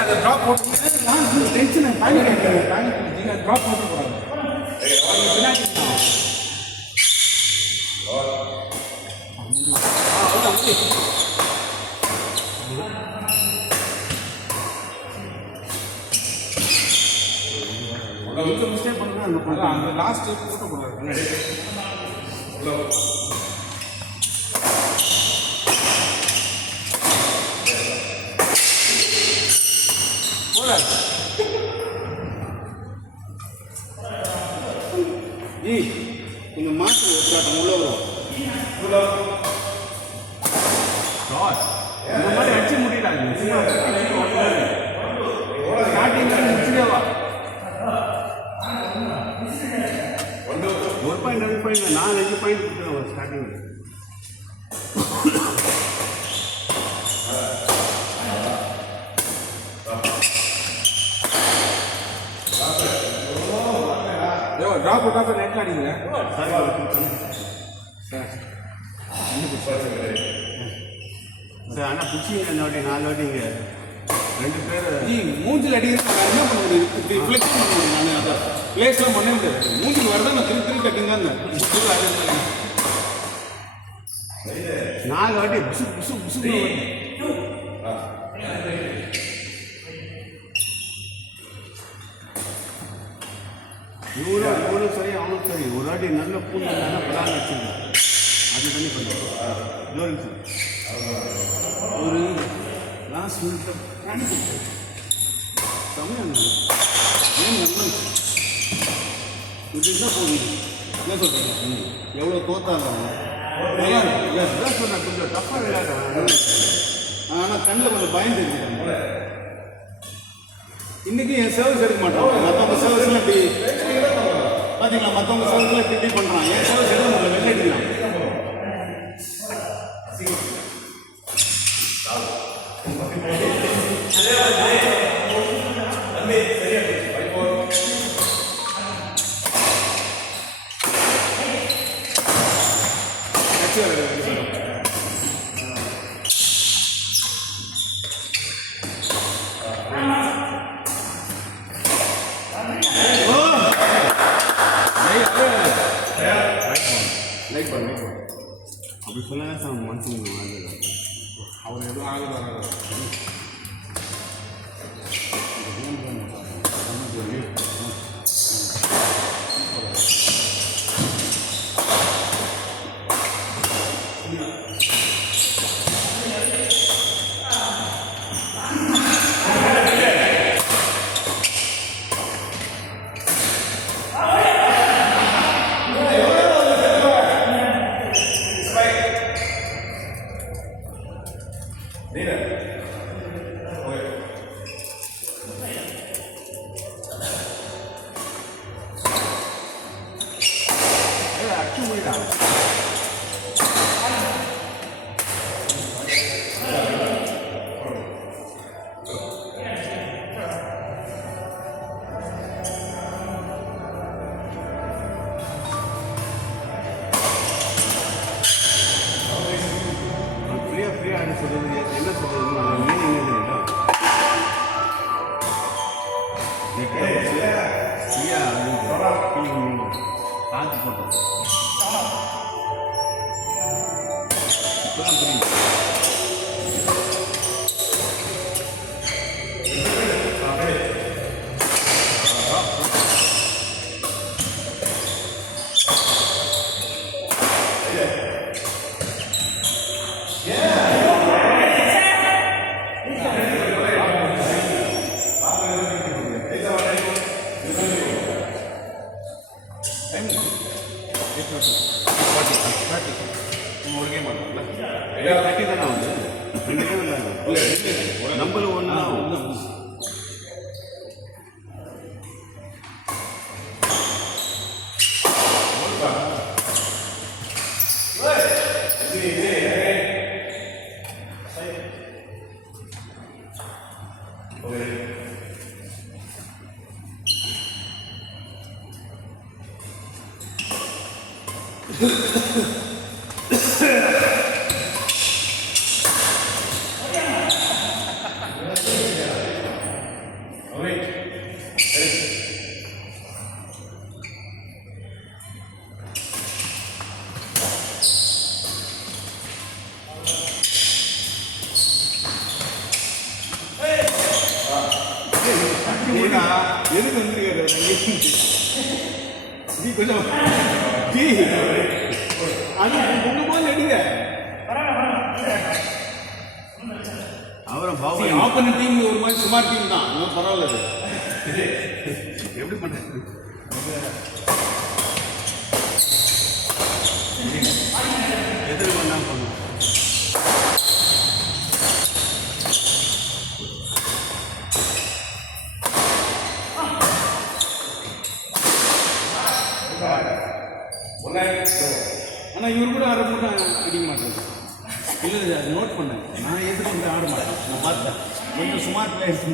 அதை ட்ராப் போட்டு டென்ஷன் ட்ராப் போட்டு போறாங்க. மிஸ்டேக் பண்ணுறேன் அந்த லாஸ்ட் போட்டு போடுறாங்க. நீங்க மாற்று உள்ள வரும் இந்த மாதிரி அடிச்சு முடியலாங்க. ஸ்டார்டிங் முடிச்சுடவா ஒரு பாயிண்ட் 2 பாயிண்ட் 4-5 பாயிண்ட் கொடுத்துருவோம் ஸ்டார்டிங். ட்ராப் நெட் அடிங்க சார். ஆனால் பிடிச்சிங்க இந்த வாட்டி 4 வாட்டிங்க 2 பேர் நீ மூஞ்சில் அடிக்கிறது நான் என்ன பண்ண முடியும்? இப்படி ஃப்ளெக்ஷன் பண்ண முடியும். நான் அதை பிளேஸ்லாம் பண்ண முடியாது. மூஞ்சில் வரதான் நான் திருப்பி கட்டுங்க 4 வாட்டி புசு புசு புசு. இவனும் சரி அவனும் சரி ஒரு வாட்டி நல்ல பூண்டு பிளான் வச்சுருக்கேன். அது பண்ணி பண்ணுறேன் ஒரு லாஸ்ட் மினிட்ல செம்மையாக ஏன் நல்லா இதுதான் போகுது. என்ன சொல்கிறீங்க? எவ்வளோ தோத்தாங்க நல்லா இருக்கு. இதான் சொன்னேன் கொஞ்சம் டஃப்பாக விளையாடுறேன். ஆனால் கண்ணில் கொஞ்சம் பயந்து இருக்கிறாங்க. இன்னைக்கு என் சர்வீஸ் எடுக்க மாட்டாங்க. மற்றவங்க சர்வீஸ்லாம் இப்படி பார்த்தீங்களா? மற்றவங்க சர்வீஸ்லாம் இப்படி பண்ணுறான். என் சர்வீஸ் எடுக்க முடியல. வெளில அடிக்கிறான். லைக் பண்ணு அப்படி சொன்னா சார் மனசுங்க அவர் எதுவும் ஆகுது. ஃப்ரீயாக சொல்கிறது என்ன சொல்கிறதுன்னு மீனிங் காற்று போட்டோம் இப்போதான் புரியுது. ஒரு கேம் ஆடுறோம்ல. கட்டி தானே வந்து 2 கேம் இல்லை நம்பர் 1 தான். எதுக்கு வந்துருக்காரு நீ கொஞ்சம் அது உங்க போது எடுங்க. அவரை பாவம் ஆப்போனன்ட் டீம் ஒரு மாதிரி சுமார் டீம் தான். பரவாயில்ல. எப்படி பண்ணுறது எதிர் பண்ணால் பண்ணுவோம். ஆனால் இவர் கூட ஆட மட்டும் அடிக்க மாட்டாரு. இல்லை இல்லை, அது நோட் பண்ணேன். நான் எதுக்கு ஆட மாட்டேன். நான் பார்த்தேன் கொஞ்சம் சுமார் பிளேயர்ஸ்.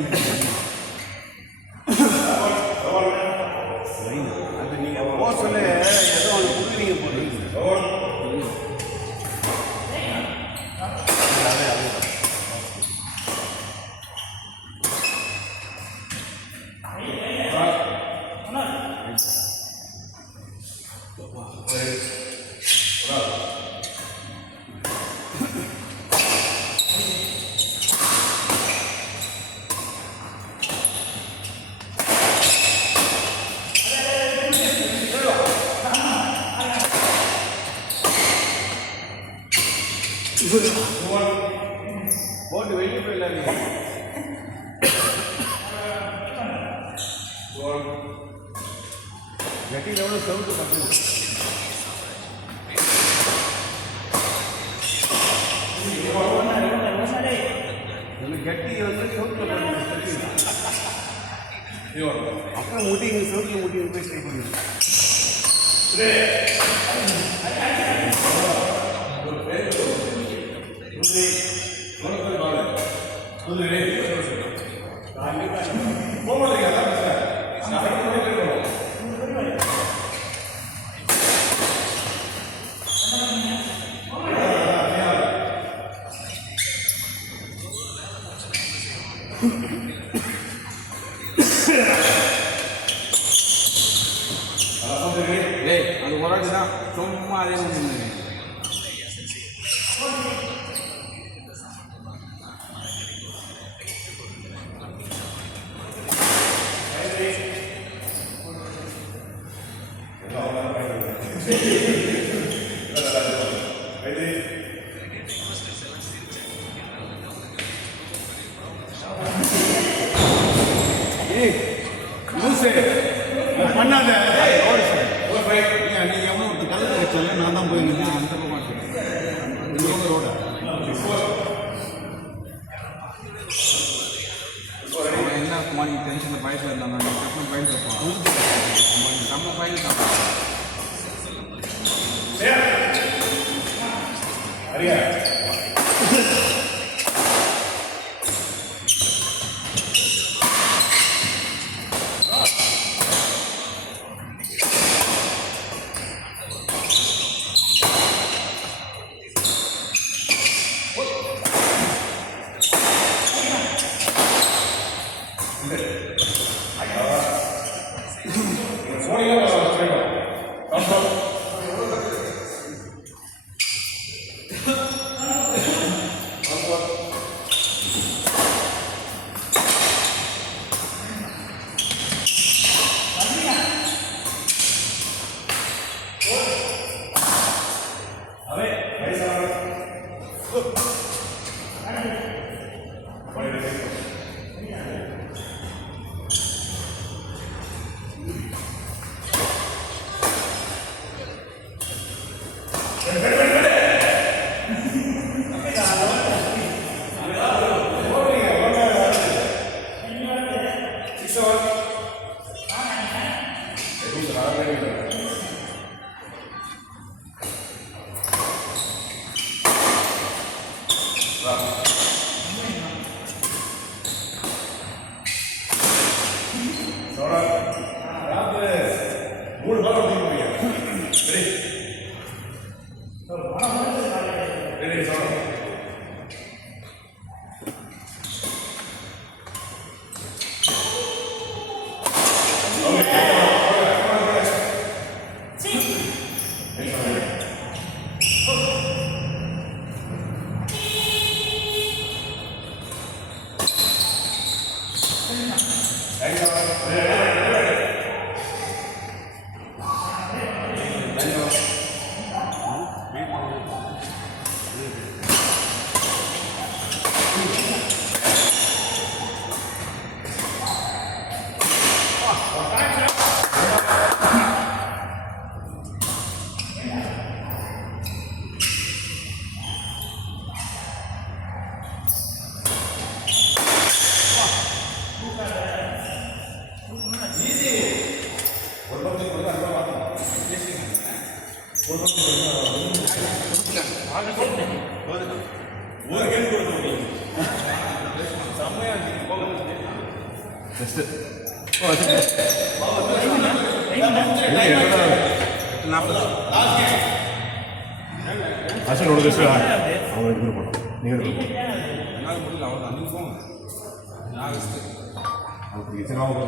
அது நீங்கள் போக சொல்ல ஏதோ அவனுக்கு கொடுக்குறீங்க போடுறீங்க. போட்டு வெளியே போயிடலாங்க. கட்டியில் எவ்வளோ சவுண்டு பார்த்து கட்டி வந்து சவுட்டில் அப்புறம் முட்டிங்க சவுட்டில் முட்டிங்க போய் ஸ்டே பண்ணுங்க. அது ஒரு தான் சும்மா அதே ஒன்று. பண்ணாத நீங்க எவ்வளோ ஒரு கலந்து வச்சால நான் தான் போய் நின்று அந்த பக்கம் ரோட என்ன மார்னிங் டென்ஷனில் பயத்தில் இருந்தாங்க. பயன் இருப்பான் நம்ம பயன் தான். அசல் ஒரு விஷயம் அவங்க இது பண்ணோம் நீங்கள் அப்படி சரி அவங்க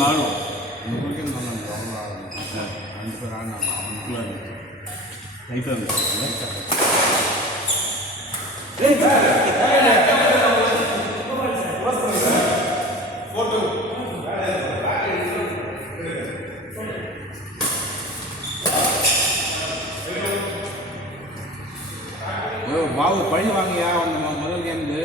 மாறும் ரெண்டு பேர் ஆடினாங்க லைட்டாக இருந்துச்சு பாபு பழி வாங்கியா அவங்க முதல் கேமுக்கு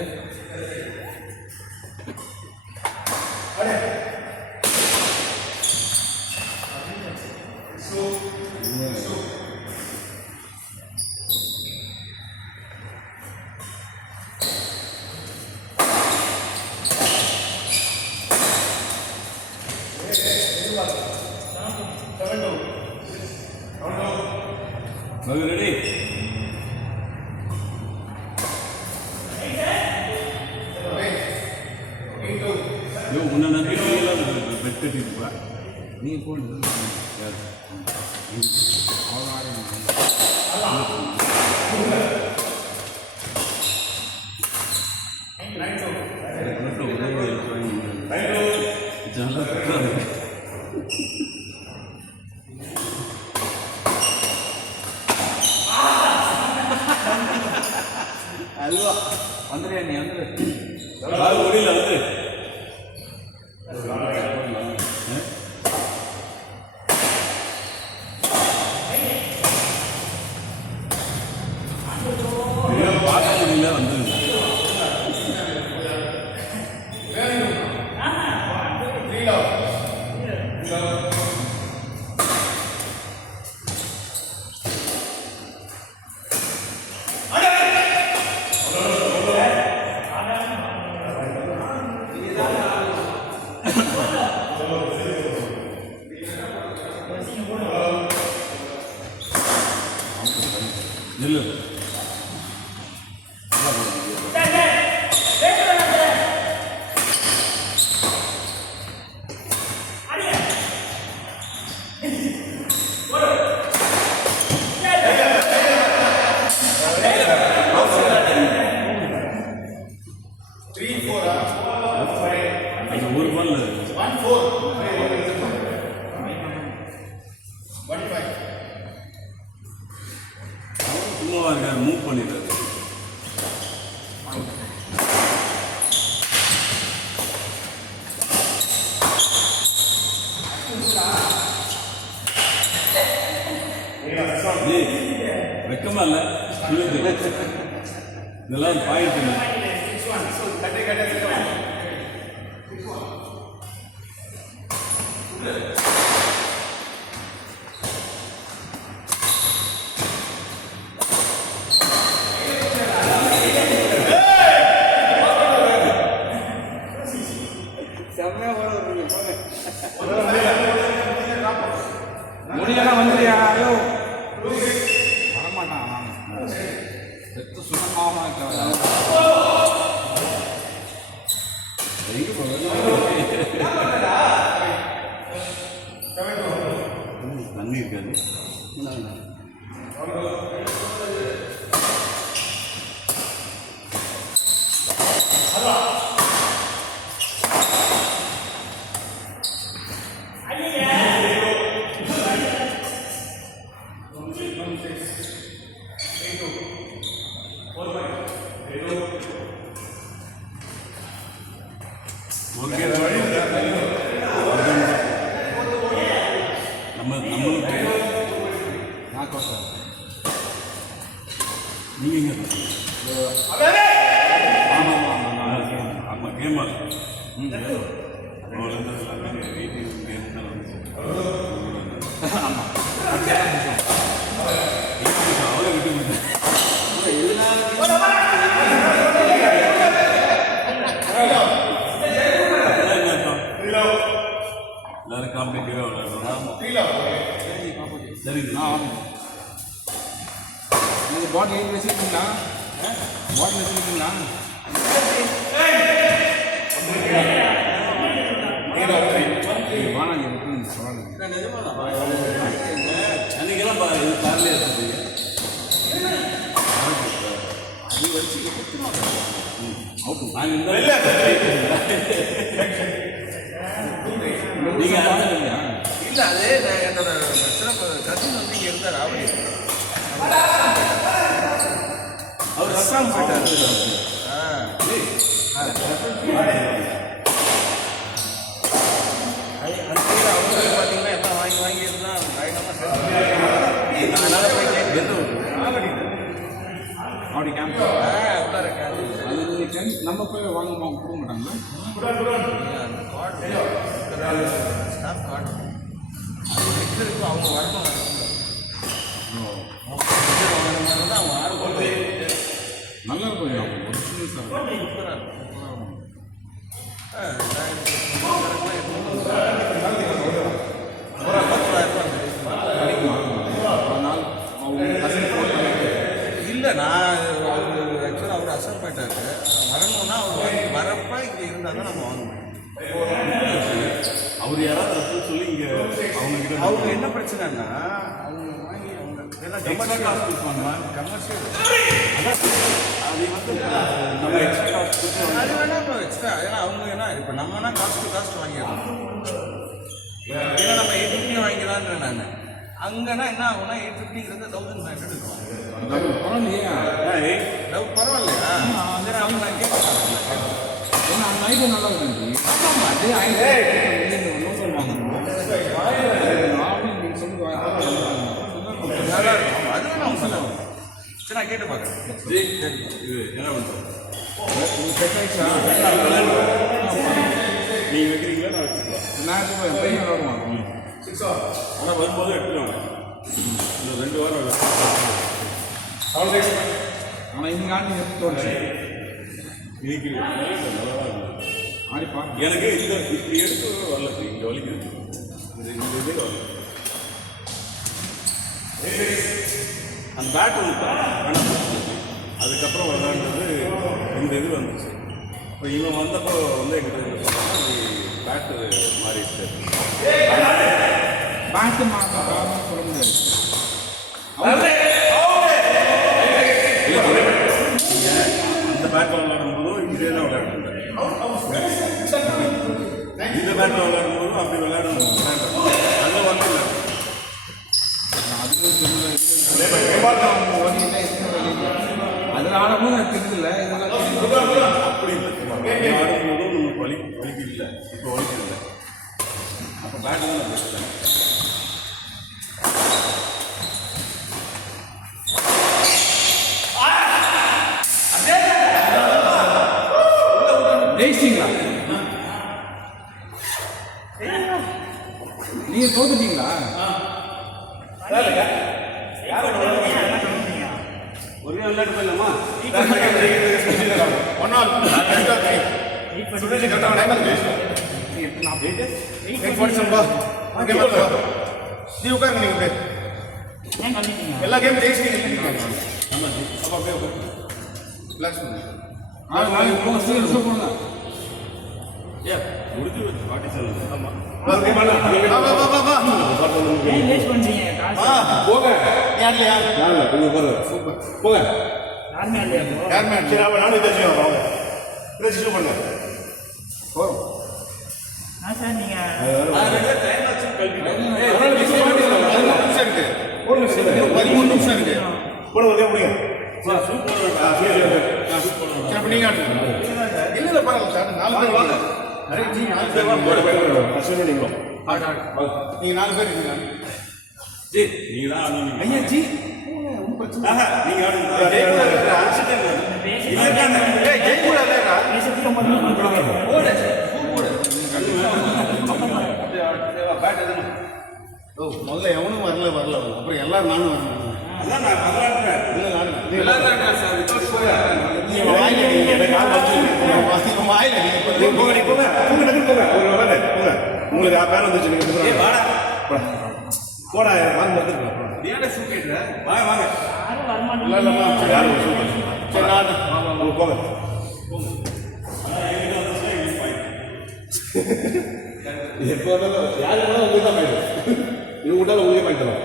ரெடி முன்ன பெட் கட்டிருப்பா நீ போன அதுவா வந்துடுறியா நீ வந்துடு முடியல வந்து பார்க்க முடியல வந்து நில்லு ஒரு பால் சும்மாவா இருக்காரு மூவ் பண்ணிடுறாரு வெக்கமா கஷ்டமா இல்லை இதெல்லாம் பாயிண்ட் இல்லை. முடியெல்லாம் வந்துயா? ஐயோ வரமாட்டான் நான் செத்து சுத்தமாக தண்ணி இருக்காது. நம்மளுக்கு நீங்கள் ஆமாம் கேமா அவ்வளோ விட்டு எல்லாரும் காம்படிட்டிவாக விளையாடுறோம். சரி நீங்கள் பாட்டில் எழுதி வச்சுருக்கீங்களா? பாட்டில் வச்சுருக்கீங்களா? வாங்க அன்றைக்கெல்லாம் இது காரிலே இருந்தீங்க. அது வச்சு அவுட்டு நாங்கள் நீங்கள் இல்லையா? இல்ல அதே என்னோட கசின் வந்து இங்க இருந்தார் ஆவடி. அவர் அஸ்ஸாம் போயிட்டாரு. அவங்க பார்த்தீங்கன்னா எல்லாம் வாங்கி வாங்கி இருந்தால் அதனால போய் ஆவடி அப்படி கேம்ப் அது நீங்கள் நம்ம போய் வாங்க கொடுக்க மாட்டாங்களா? ஸ்டாஃப் கார்டு இருக்கும் அவங்க வரணும். அவங்க ஆர்வம் நல்லா இருக்கும். அவங்க ஒரிஜினல் இல்லை நான் அவர் ஆக்சுவலாக அவர் அசல் போயிட்டாரு. வரணும்னா அவர் வரப்ப இங்கே இருந்தால் தான் நம்ம வாங்குவோம். அவர் யாராவது ரெஃபரன்ஸ் சொல்லி இங்கே அவங்ககிட்ட அவங்க என்ன பிரச்சனைன்னா அவங்க வாங்கி அவங்க எல்லாம் எக்ஸ்ட்ரா காசு கொடுப்பாங்க. கமர்ஷியல் அது வந்து நம்ம எக்ஸ்ட்ரா காசு கொடுத்து அது வேணா இப்போ எக்ஸ்ட்ரா. ஏன்னா அவங்க என்ன இப்போ நம்மனா காஸ்ட் டு காஸ்ட் வாங்கிடலாம். ஏன்னா நம்ம 850 வாங்கிக்கலான்னு நான் அங்கன்னா என்ன ஆகும்னா 850ங்கிறது 1500 இருக்கும். பரவாயில்லையா? பரவாயில்லையா? சரி அவங்க நான் கேட்குறேன். ஏன்னா அந்த ஐட்டம் நல்லா இருக்கு. ஆமாம் அதே ஐட்டம் சொல்லுவாங்க. நீங்கள் சொல்லி நல்லா இருக்கும். அதுவும் நான் சொல்லுவேன். சரி நான் கேட்டு பார்க்குறேன். இது என்ன பண்ணுறோம்? செட் ஆயிடுச்சா? நீங்கள் வைக்கிறீங்களா? நான் வச்சுக்கலாம். நான் பையன் விளாடுவாங்க. ஆனால் வரும்போது எடுத்துருவாங்க. இன்னும் 2 வாரம் ஆனால் இன்னைக்கு ஆண்டு எப்படி தோணுச்சு? இன்னைக்கு நல்லா ஆடிப்பா எனக்கு இந்த இப்படி எடுத்து வரல. இங்கே வலிக்குது. இந்த இதே வரல. அந்த பேட் ஒன்று அதுக்கப்புறம் விளாண்டது இந்த இது வந்துச்சு. இப்போ இவன் வந்தப்போ வந்து எங்கிட்ட பேட்டு மாறிடுச்சு. பேட்டு மாற்றம் சொல்ல முடியாது. அந்த பேட்டில் விளையாடும்போதும் இதே தான் விளையாடுறாங்க. இந்த பேட்டில் விளையாடும்போதும் அப்படி விளையாடணும். அந்த வந்து இல்லை. அதுக்கு அதில் ஆடும்போது எனக்கு தெரிஞ்சதில்லை. இதெல்லாம் அப்படி இல்லை. ஆடும்போதும் நமக்கு வலிக்கு இல்லை. இப்போ வலிக்கு இல்லை. அப்போ பேட்டு தான் பிரச்சனை. ஜெயிச்சிட்டீங்களா? நீங்க தோத்துட்டீங்களா? ஒரே விளையாட்டு போயிடலாமா? ஒன்னால் சுரேஷ் கரெக்டாக டைம் நீ உட்காருங்க நீங்க பேர் ஏன் கழிட்டீங்க? எல்லா கேம் ஜெயிச்சிட்டீங்க. அப்போ அப்படியே உட்காரு. ரிலாக்ஸ் பண்ணுங்க. போங்க, சீக்கிரம் ஷோ பண்ணுங்க. வா, வா, வா, வா. ஏன் வேஸ்ட் பண்றீங்க காசு? போங்க. யார்லையா? போங்க. யாருமே இல்லையா இப்போ? யாருமே சரி அப்ப நானும் இதை செய்வோம் வாங்க. இதை ஷூ பண்ணுங்க. போறோம். சார் நீங்க 13 நிமிஷம் இருக்கு. 13 நிமிஷம் இருக்கு. போட ஒரே முடியுங்க. சரி, அப்ப நீங்க ஆடுங்க. இல்ல இல்ல பரவாயில்ல சார். 4 பேர் வாங்க. நிறைய டீம் 4 பேர் வாங்க. போட அஸ்வினி நீங்களும். ஆடு ஆடு. நீங்க 4 பேர் இருக்கீங்க. ஐயா ஜி பேசுறதுக்கு மட்டும் முதல்ல எவனும் வரல அப்புறம் எல்லாரும் நானும் வரணும். உங்களுக்கு பேர் வந்துச்சு நீங்க போடா வாங்க வாங்க யாரும் வரமாட்டேங்க. இல்ல இல்லம்மா யாரும் சரி நான் போங்க எப்போ யாரு கூட உங்களுக்கு தான் போயிடும். இவங்க விட்டாலும் உங்களுக்கே போயிட்டு தரோம்.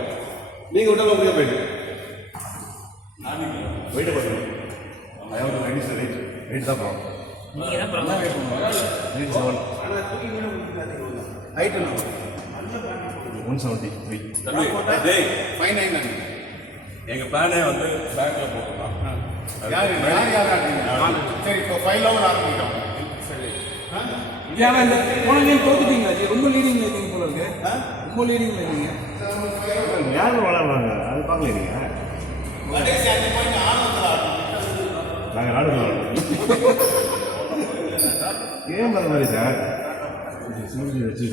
நீங்க விட்டாலும் உங்களுக்கே போயிட்டு வெயிட் பண்ணுங்க. வெயிட் தான் போகும். நீங்க தான் பிரபலம் வெயிட் 7 ஹைட் என்ன 173. 599. எங்க பிளானே வந்து பேங்க்ல போட்டுக்கலாம். யார் ஆடுறீங்க? சரி இப்போ 5 ஓவர் ஆரம்பிக்கிறோம். சரி இந்த போன கேம் தோத்துட்டீங்களா ஜி? ரொம்ப லீடிங்ல இருக்கீங்க போல இருக்கு. ரொம்ப லீடிங்ல இருக்கீங்க. யாரும் விளாடுறாங்க அது பார்க்கல நீங்க. கடைசி 5 பாயிண்ட் ஆனந்தத்தில் ஆடணும். நாங்கள் விளாடுறோம் கேம் அந்த மாதிரி சார். சிவஜி வச்சு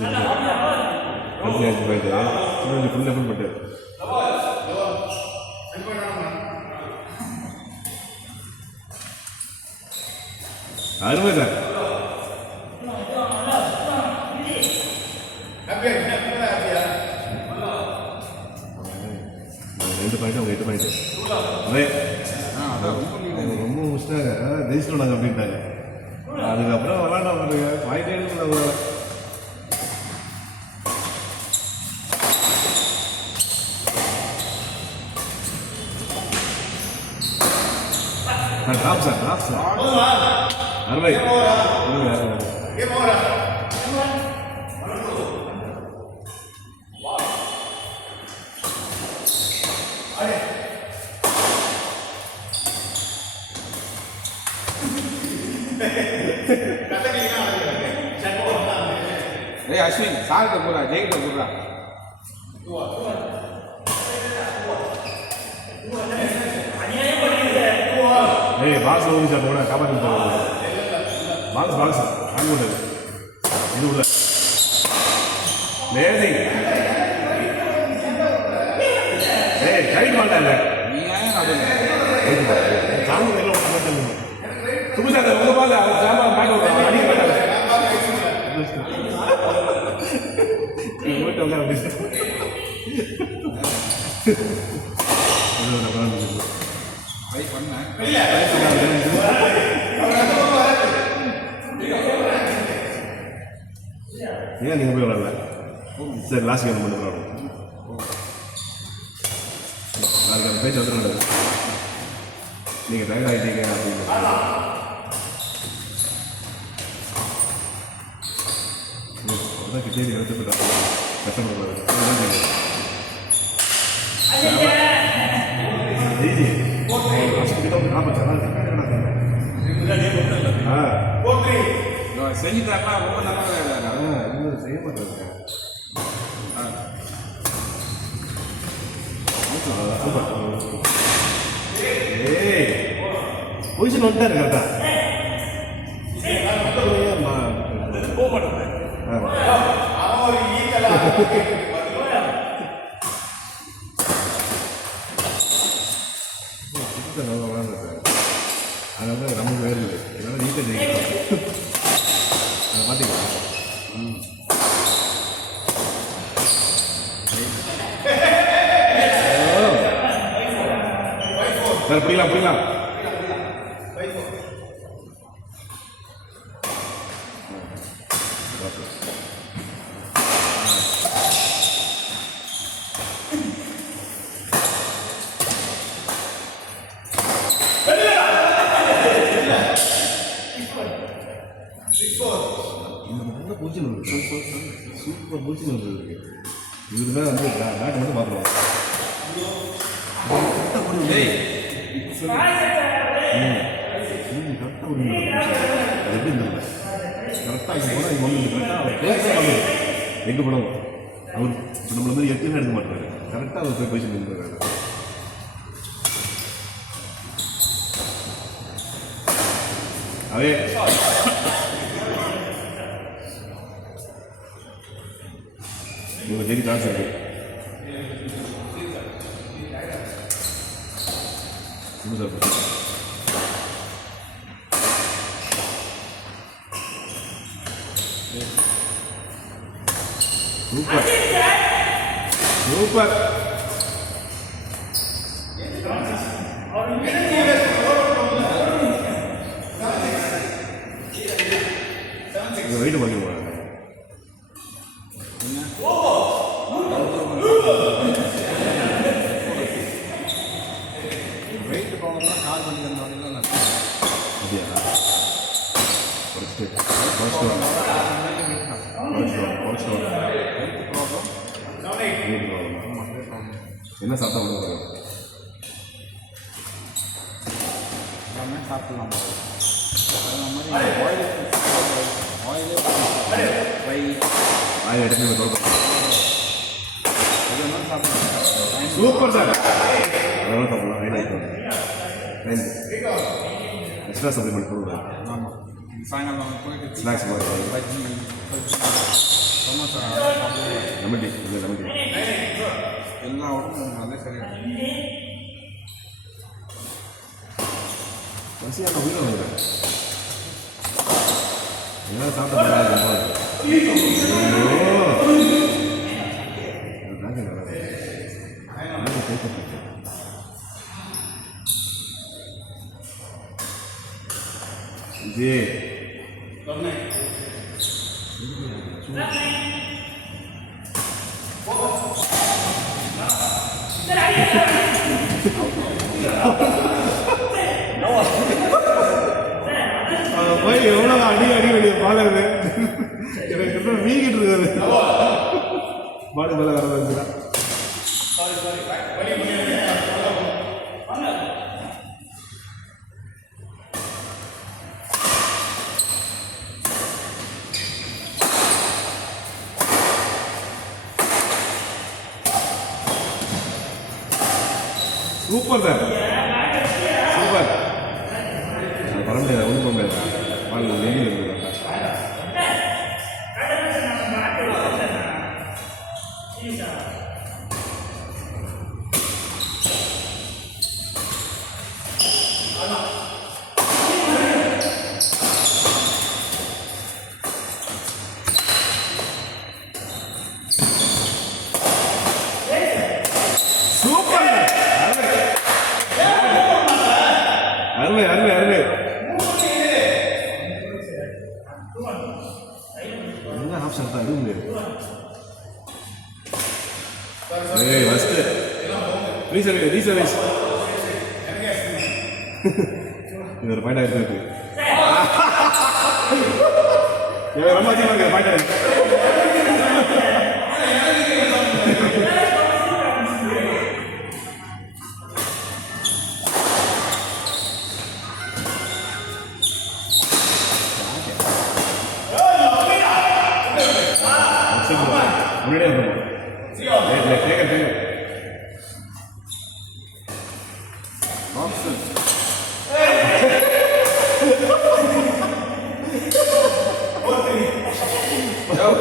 கம்மியாச்சு போயிட்டு சிவஜி ஃபுல் லெவல் போட்டு அருமை சார். ரெண்டு பாயிண்ட் அவங்க 8 பாயிண்ட் அதே ரொம்ப முடிச்சிட்டாங்க. ஜெயிச்சிட்டோம் நாங்கள் அப்படின்ட்டாங்க. அதுக்கப்புறம் விளாண்டா பாருங்க பாயிண்ட் எடுக்கல. டாப் சார் அருமை கேம் ஓவரா? ஏய் அஸ்வின் சார்கிட்ட போறா, ஜெயிக்கிட்ட போறா. ஏய் பாக்ஸ் ஓடி சார் போட காப்பாற்றி பாக்ஸ் பாக்ஸ் வாங்கி விடுது இது உள்ள லேசிங். ஏய் கைட் மாட்டாங்க நீ ஏன் அது சாமி மேல துப்பு சார் உங்க பால சாமா பாட்டு விடுறாங்க அடி மாட்டாங்க. போயிட்டு உட்கார முடியும். ட்ரை பண்ணேன். ஏன் நீங்கள் போய் விளாடல? சரி லாஸ்ட் கேம் மட்டும் விளாடும். நாளைக்கு அந்த பேச்சு வந்துடும். நீங்கள் டயர்ட் ஆகிட்டீங்க அப்படின்னு அதான் கிட்டே எடுத்துக்கிட்டோம். கஷ்டப்படக்கூடாது. செஞ்சு தரலாம் ரொம்ப நல்லா செய்ய மாட்டாங்க. ஏய் பொசிஷன் வந்துட்டாரு கரெக்டா. நம்ம விளாண்டுருக்காரு அதனால நமக்கு வேறு இல்லை இதனால நீட்டாக ஜெயிக்கலாம் அதை பார்த்துக்கலாம் சார் பிடிக்கலாம் பிடிக்கலாம் நல்ல பொசிஷன் இருக்கு சூப்பர் பொசிஷன் இருக்கு இதுக்கு தான் வந்து பேட்டை மட்டும் பார்த்துருவாங்க கரெக்டாக ஒரு அது எப்படி இருந்தது கரெக்டாக இங்கே போனால் இங்கே ஒன்று கரெக்டாக அவர் பேச பண்ணுறது எங்கே படம் அவர் நம்மள மாதிரி எட்டுன்னு எடுக்க மாட்டாரு கரெக்டாக அவர் போய் பொசிஷன் இருந்துருக்காரு அதே இவங்க ஜெயிக்க சான்ஸ் இருக்கு சூப்பர் சூப்பர் வெயிட் பண்ணி போறாங்க வெயிட் போகணும்னா கால் பண்ணி தந்தோம் அப்படியா குறைச்சிட்டு என்ன சாப்பிட்டா பண்ணுவாங்க எல்லாமே சாப்பிடலாம் அது மாதிரி ஆயிலே ஃப்ரை ஆயில் எடுத்து தொடக்கம் இதெல்லாம் சாப்பிடலாம் சூப்பர் சார் அதெல்லாம் சாப்பிடலாம் ஆயில் எடுத்து எக்ஸ்ட்ரா சப்ளிமெண்ட் கொடுக்குறேன் ஆமாம் சாயங்காலம் போயிட்டு ஸ்நாக்ஸ் மாதிரி பஜ்ஜி சமோசா சாப்பிடுவோம் லெமன் டீ இல்லை லெமன் டீ எல்லா உடம்பும் அதே சரியாகும் பசியாக உயிரை வந்துடுறேன் எல்லாம் சாப்பிட்டா ஜி போய் எவ்வளோ அடி அடி வெளியே பாலுது எனக்கு வீங்கிட்டு இருக்காது பாலு மேலே வர வந்துதான் சூப்பர் சார் சூப்பர் வர முடியாது ஒன்றும் போக முடியாது பால் வெளியில் இருக்குது சூப்பர் அருமை அருமை அருமை என்ன ஆப்ஷன் தான் எதுவும் முடியாது ஏய் ஃபஸ்ட்டு ரீசர்வீஸ் இது ஒரு பாயிண்ட் ஆகிட்டு இருக்கு ரொம்ப அதிகமாக இருக்கு பாயிண்ட் ஆகிருக்கு முன்னாடியே வந்துடும்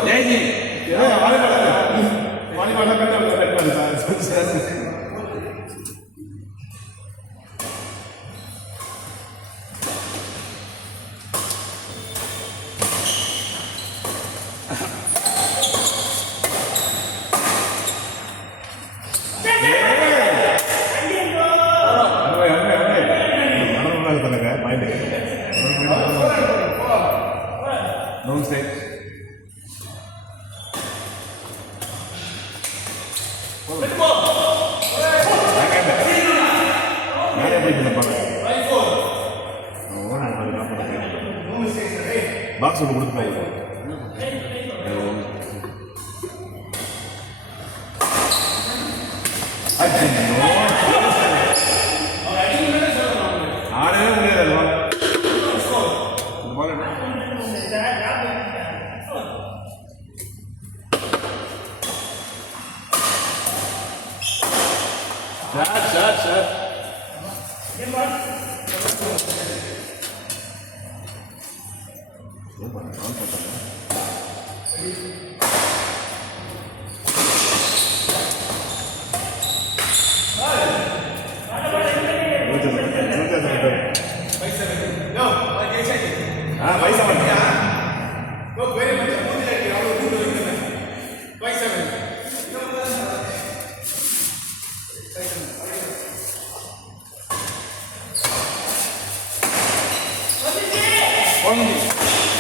ஜெய்ஜி ஏன் No mistake. பாக்ஸ் ஒன்று கொடுத்துருப்பாங்க. ஆடவே முடியாது சார்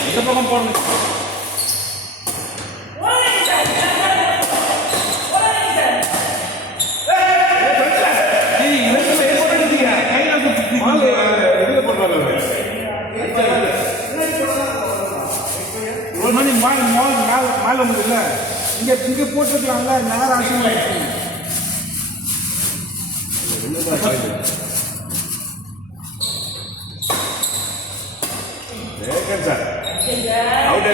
இந்த பக்கம் போடணும். ஒரு மணி மேலே முடியல இங்கே போட்டுருக்கலாம்ல நேரம் ஆச்சு. சார் அவுட்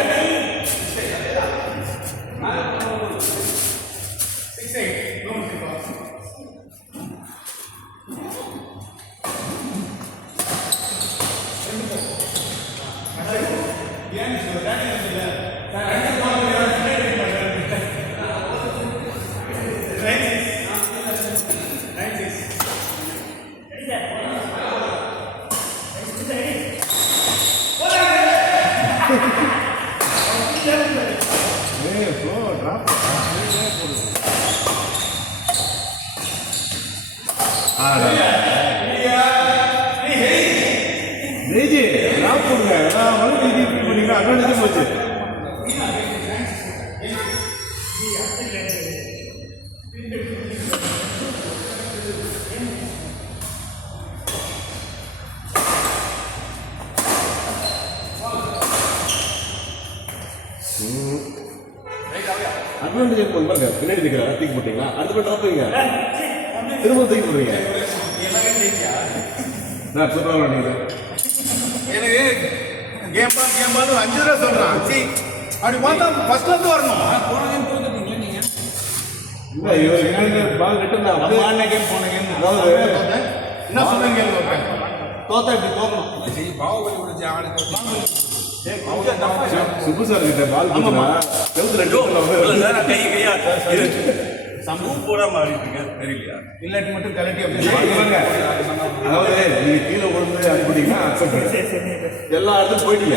போச்சு. அட்வான்டேஜ் பாருங்க, பின்னாடி இருக்கிற தூக்கி போட்டீங்களா, அடுத்த போய் ட்ராப்பிங்க திரும்ப தூக்கி போடுறீங்க. நான் சொல்றேன் நீங்க எனக்கு கேம் பால் 5 தடவை சொல்றான். சரி அப்படி பார்த்தா ஃபர்ஸ்ட்ல இருந்து வரணும். இல்ல இவங்க பால் ரிட்டர்ன் நம்ம ஆன கேம் போன கேம் அதாவது என்ன சொன்னீங்க கேளுங்க. தோத்தா இப்படி தோக்கணும். சுப்பு சார் கிட்ட பால் போனா செவுத்துல நேரம் கை கையா சம்பவம் போட மாறிட்டீங்க தெரியலையா? இல்லாட்டி மட்டும் கலட்டி அப்படி அதாவது நீங்க கீழே விழுந்து அனுப்பிட்டீங்கன்னா அக்செப்ட் எல்லா இடத்துக்கும் போயிட்டீங்க.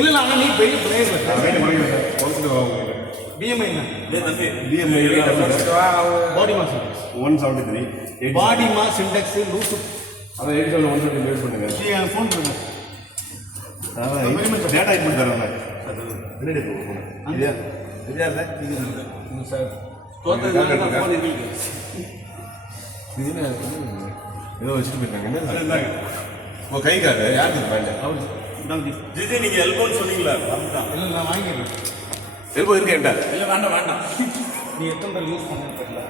இல்ல ஆனா நீ பெரிய player BMI body mass 173 body mass index லூசு. அதான் 87 120 பண்ணுங்க. நீ ஃபோன் பண்ணுங்க. அதான் டேட்டா இன்புட் தரேன். பின்னாடி போகும் இல்லையா? இல்லையா சார் ஏதோ வச்சுட்டு போயிருக்காங்க. என்ன ஓ கை கார்டு யாருக்கு வேண்டாம். ஜிஜி நீங்க எல்போன்னு சொன்னீங்களா? அதுதான். இல்லை நான் வாங்கிடுறேன். எல்போ இருக்கு என்கிட்ட. இல்ல வேண்டாம் வேண்டாம். நீ எத்தனை யூஸ் பண்ண தெரியல.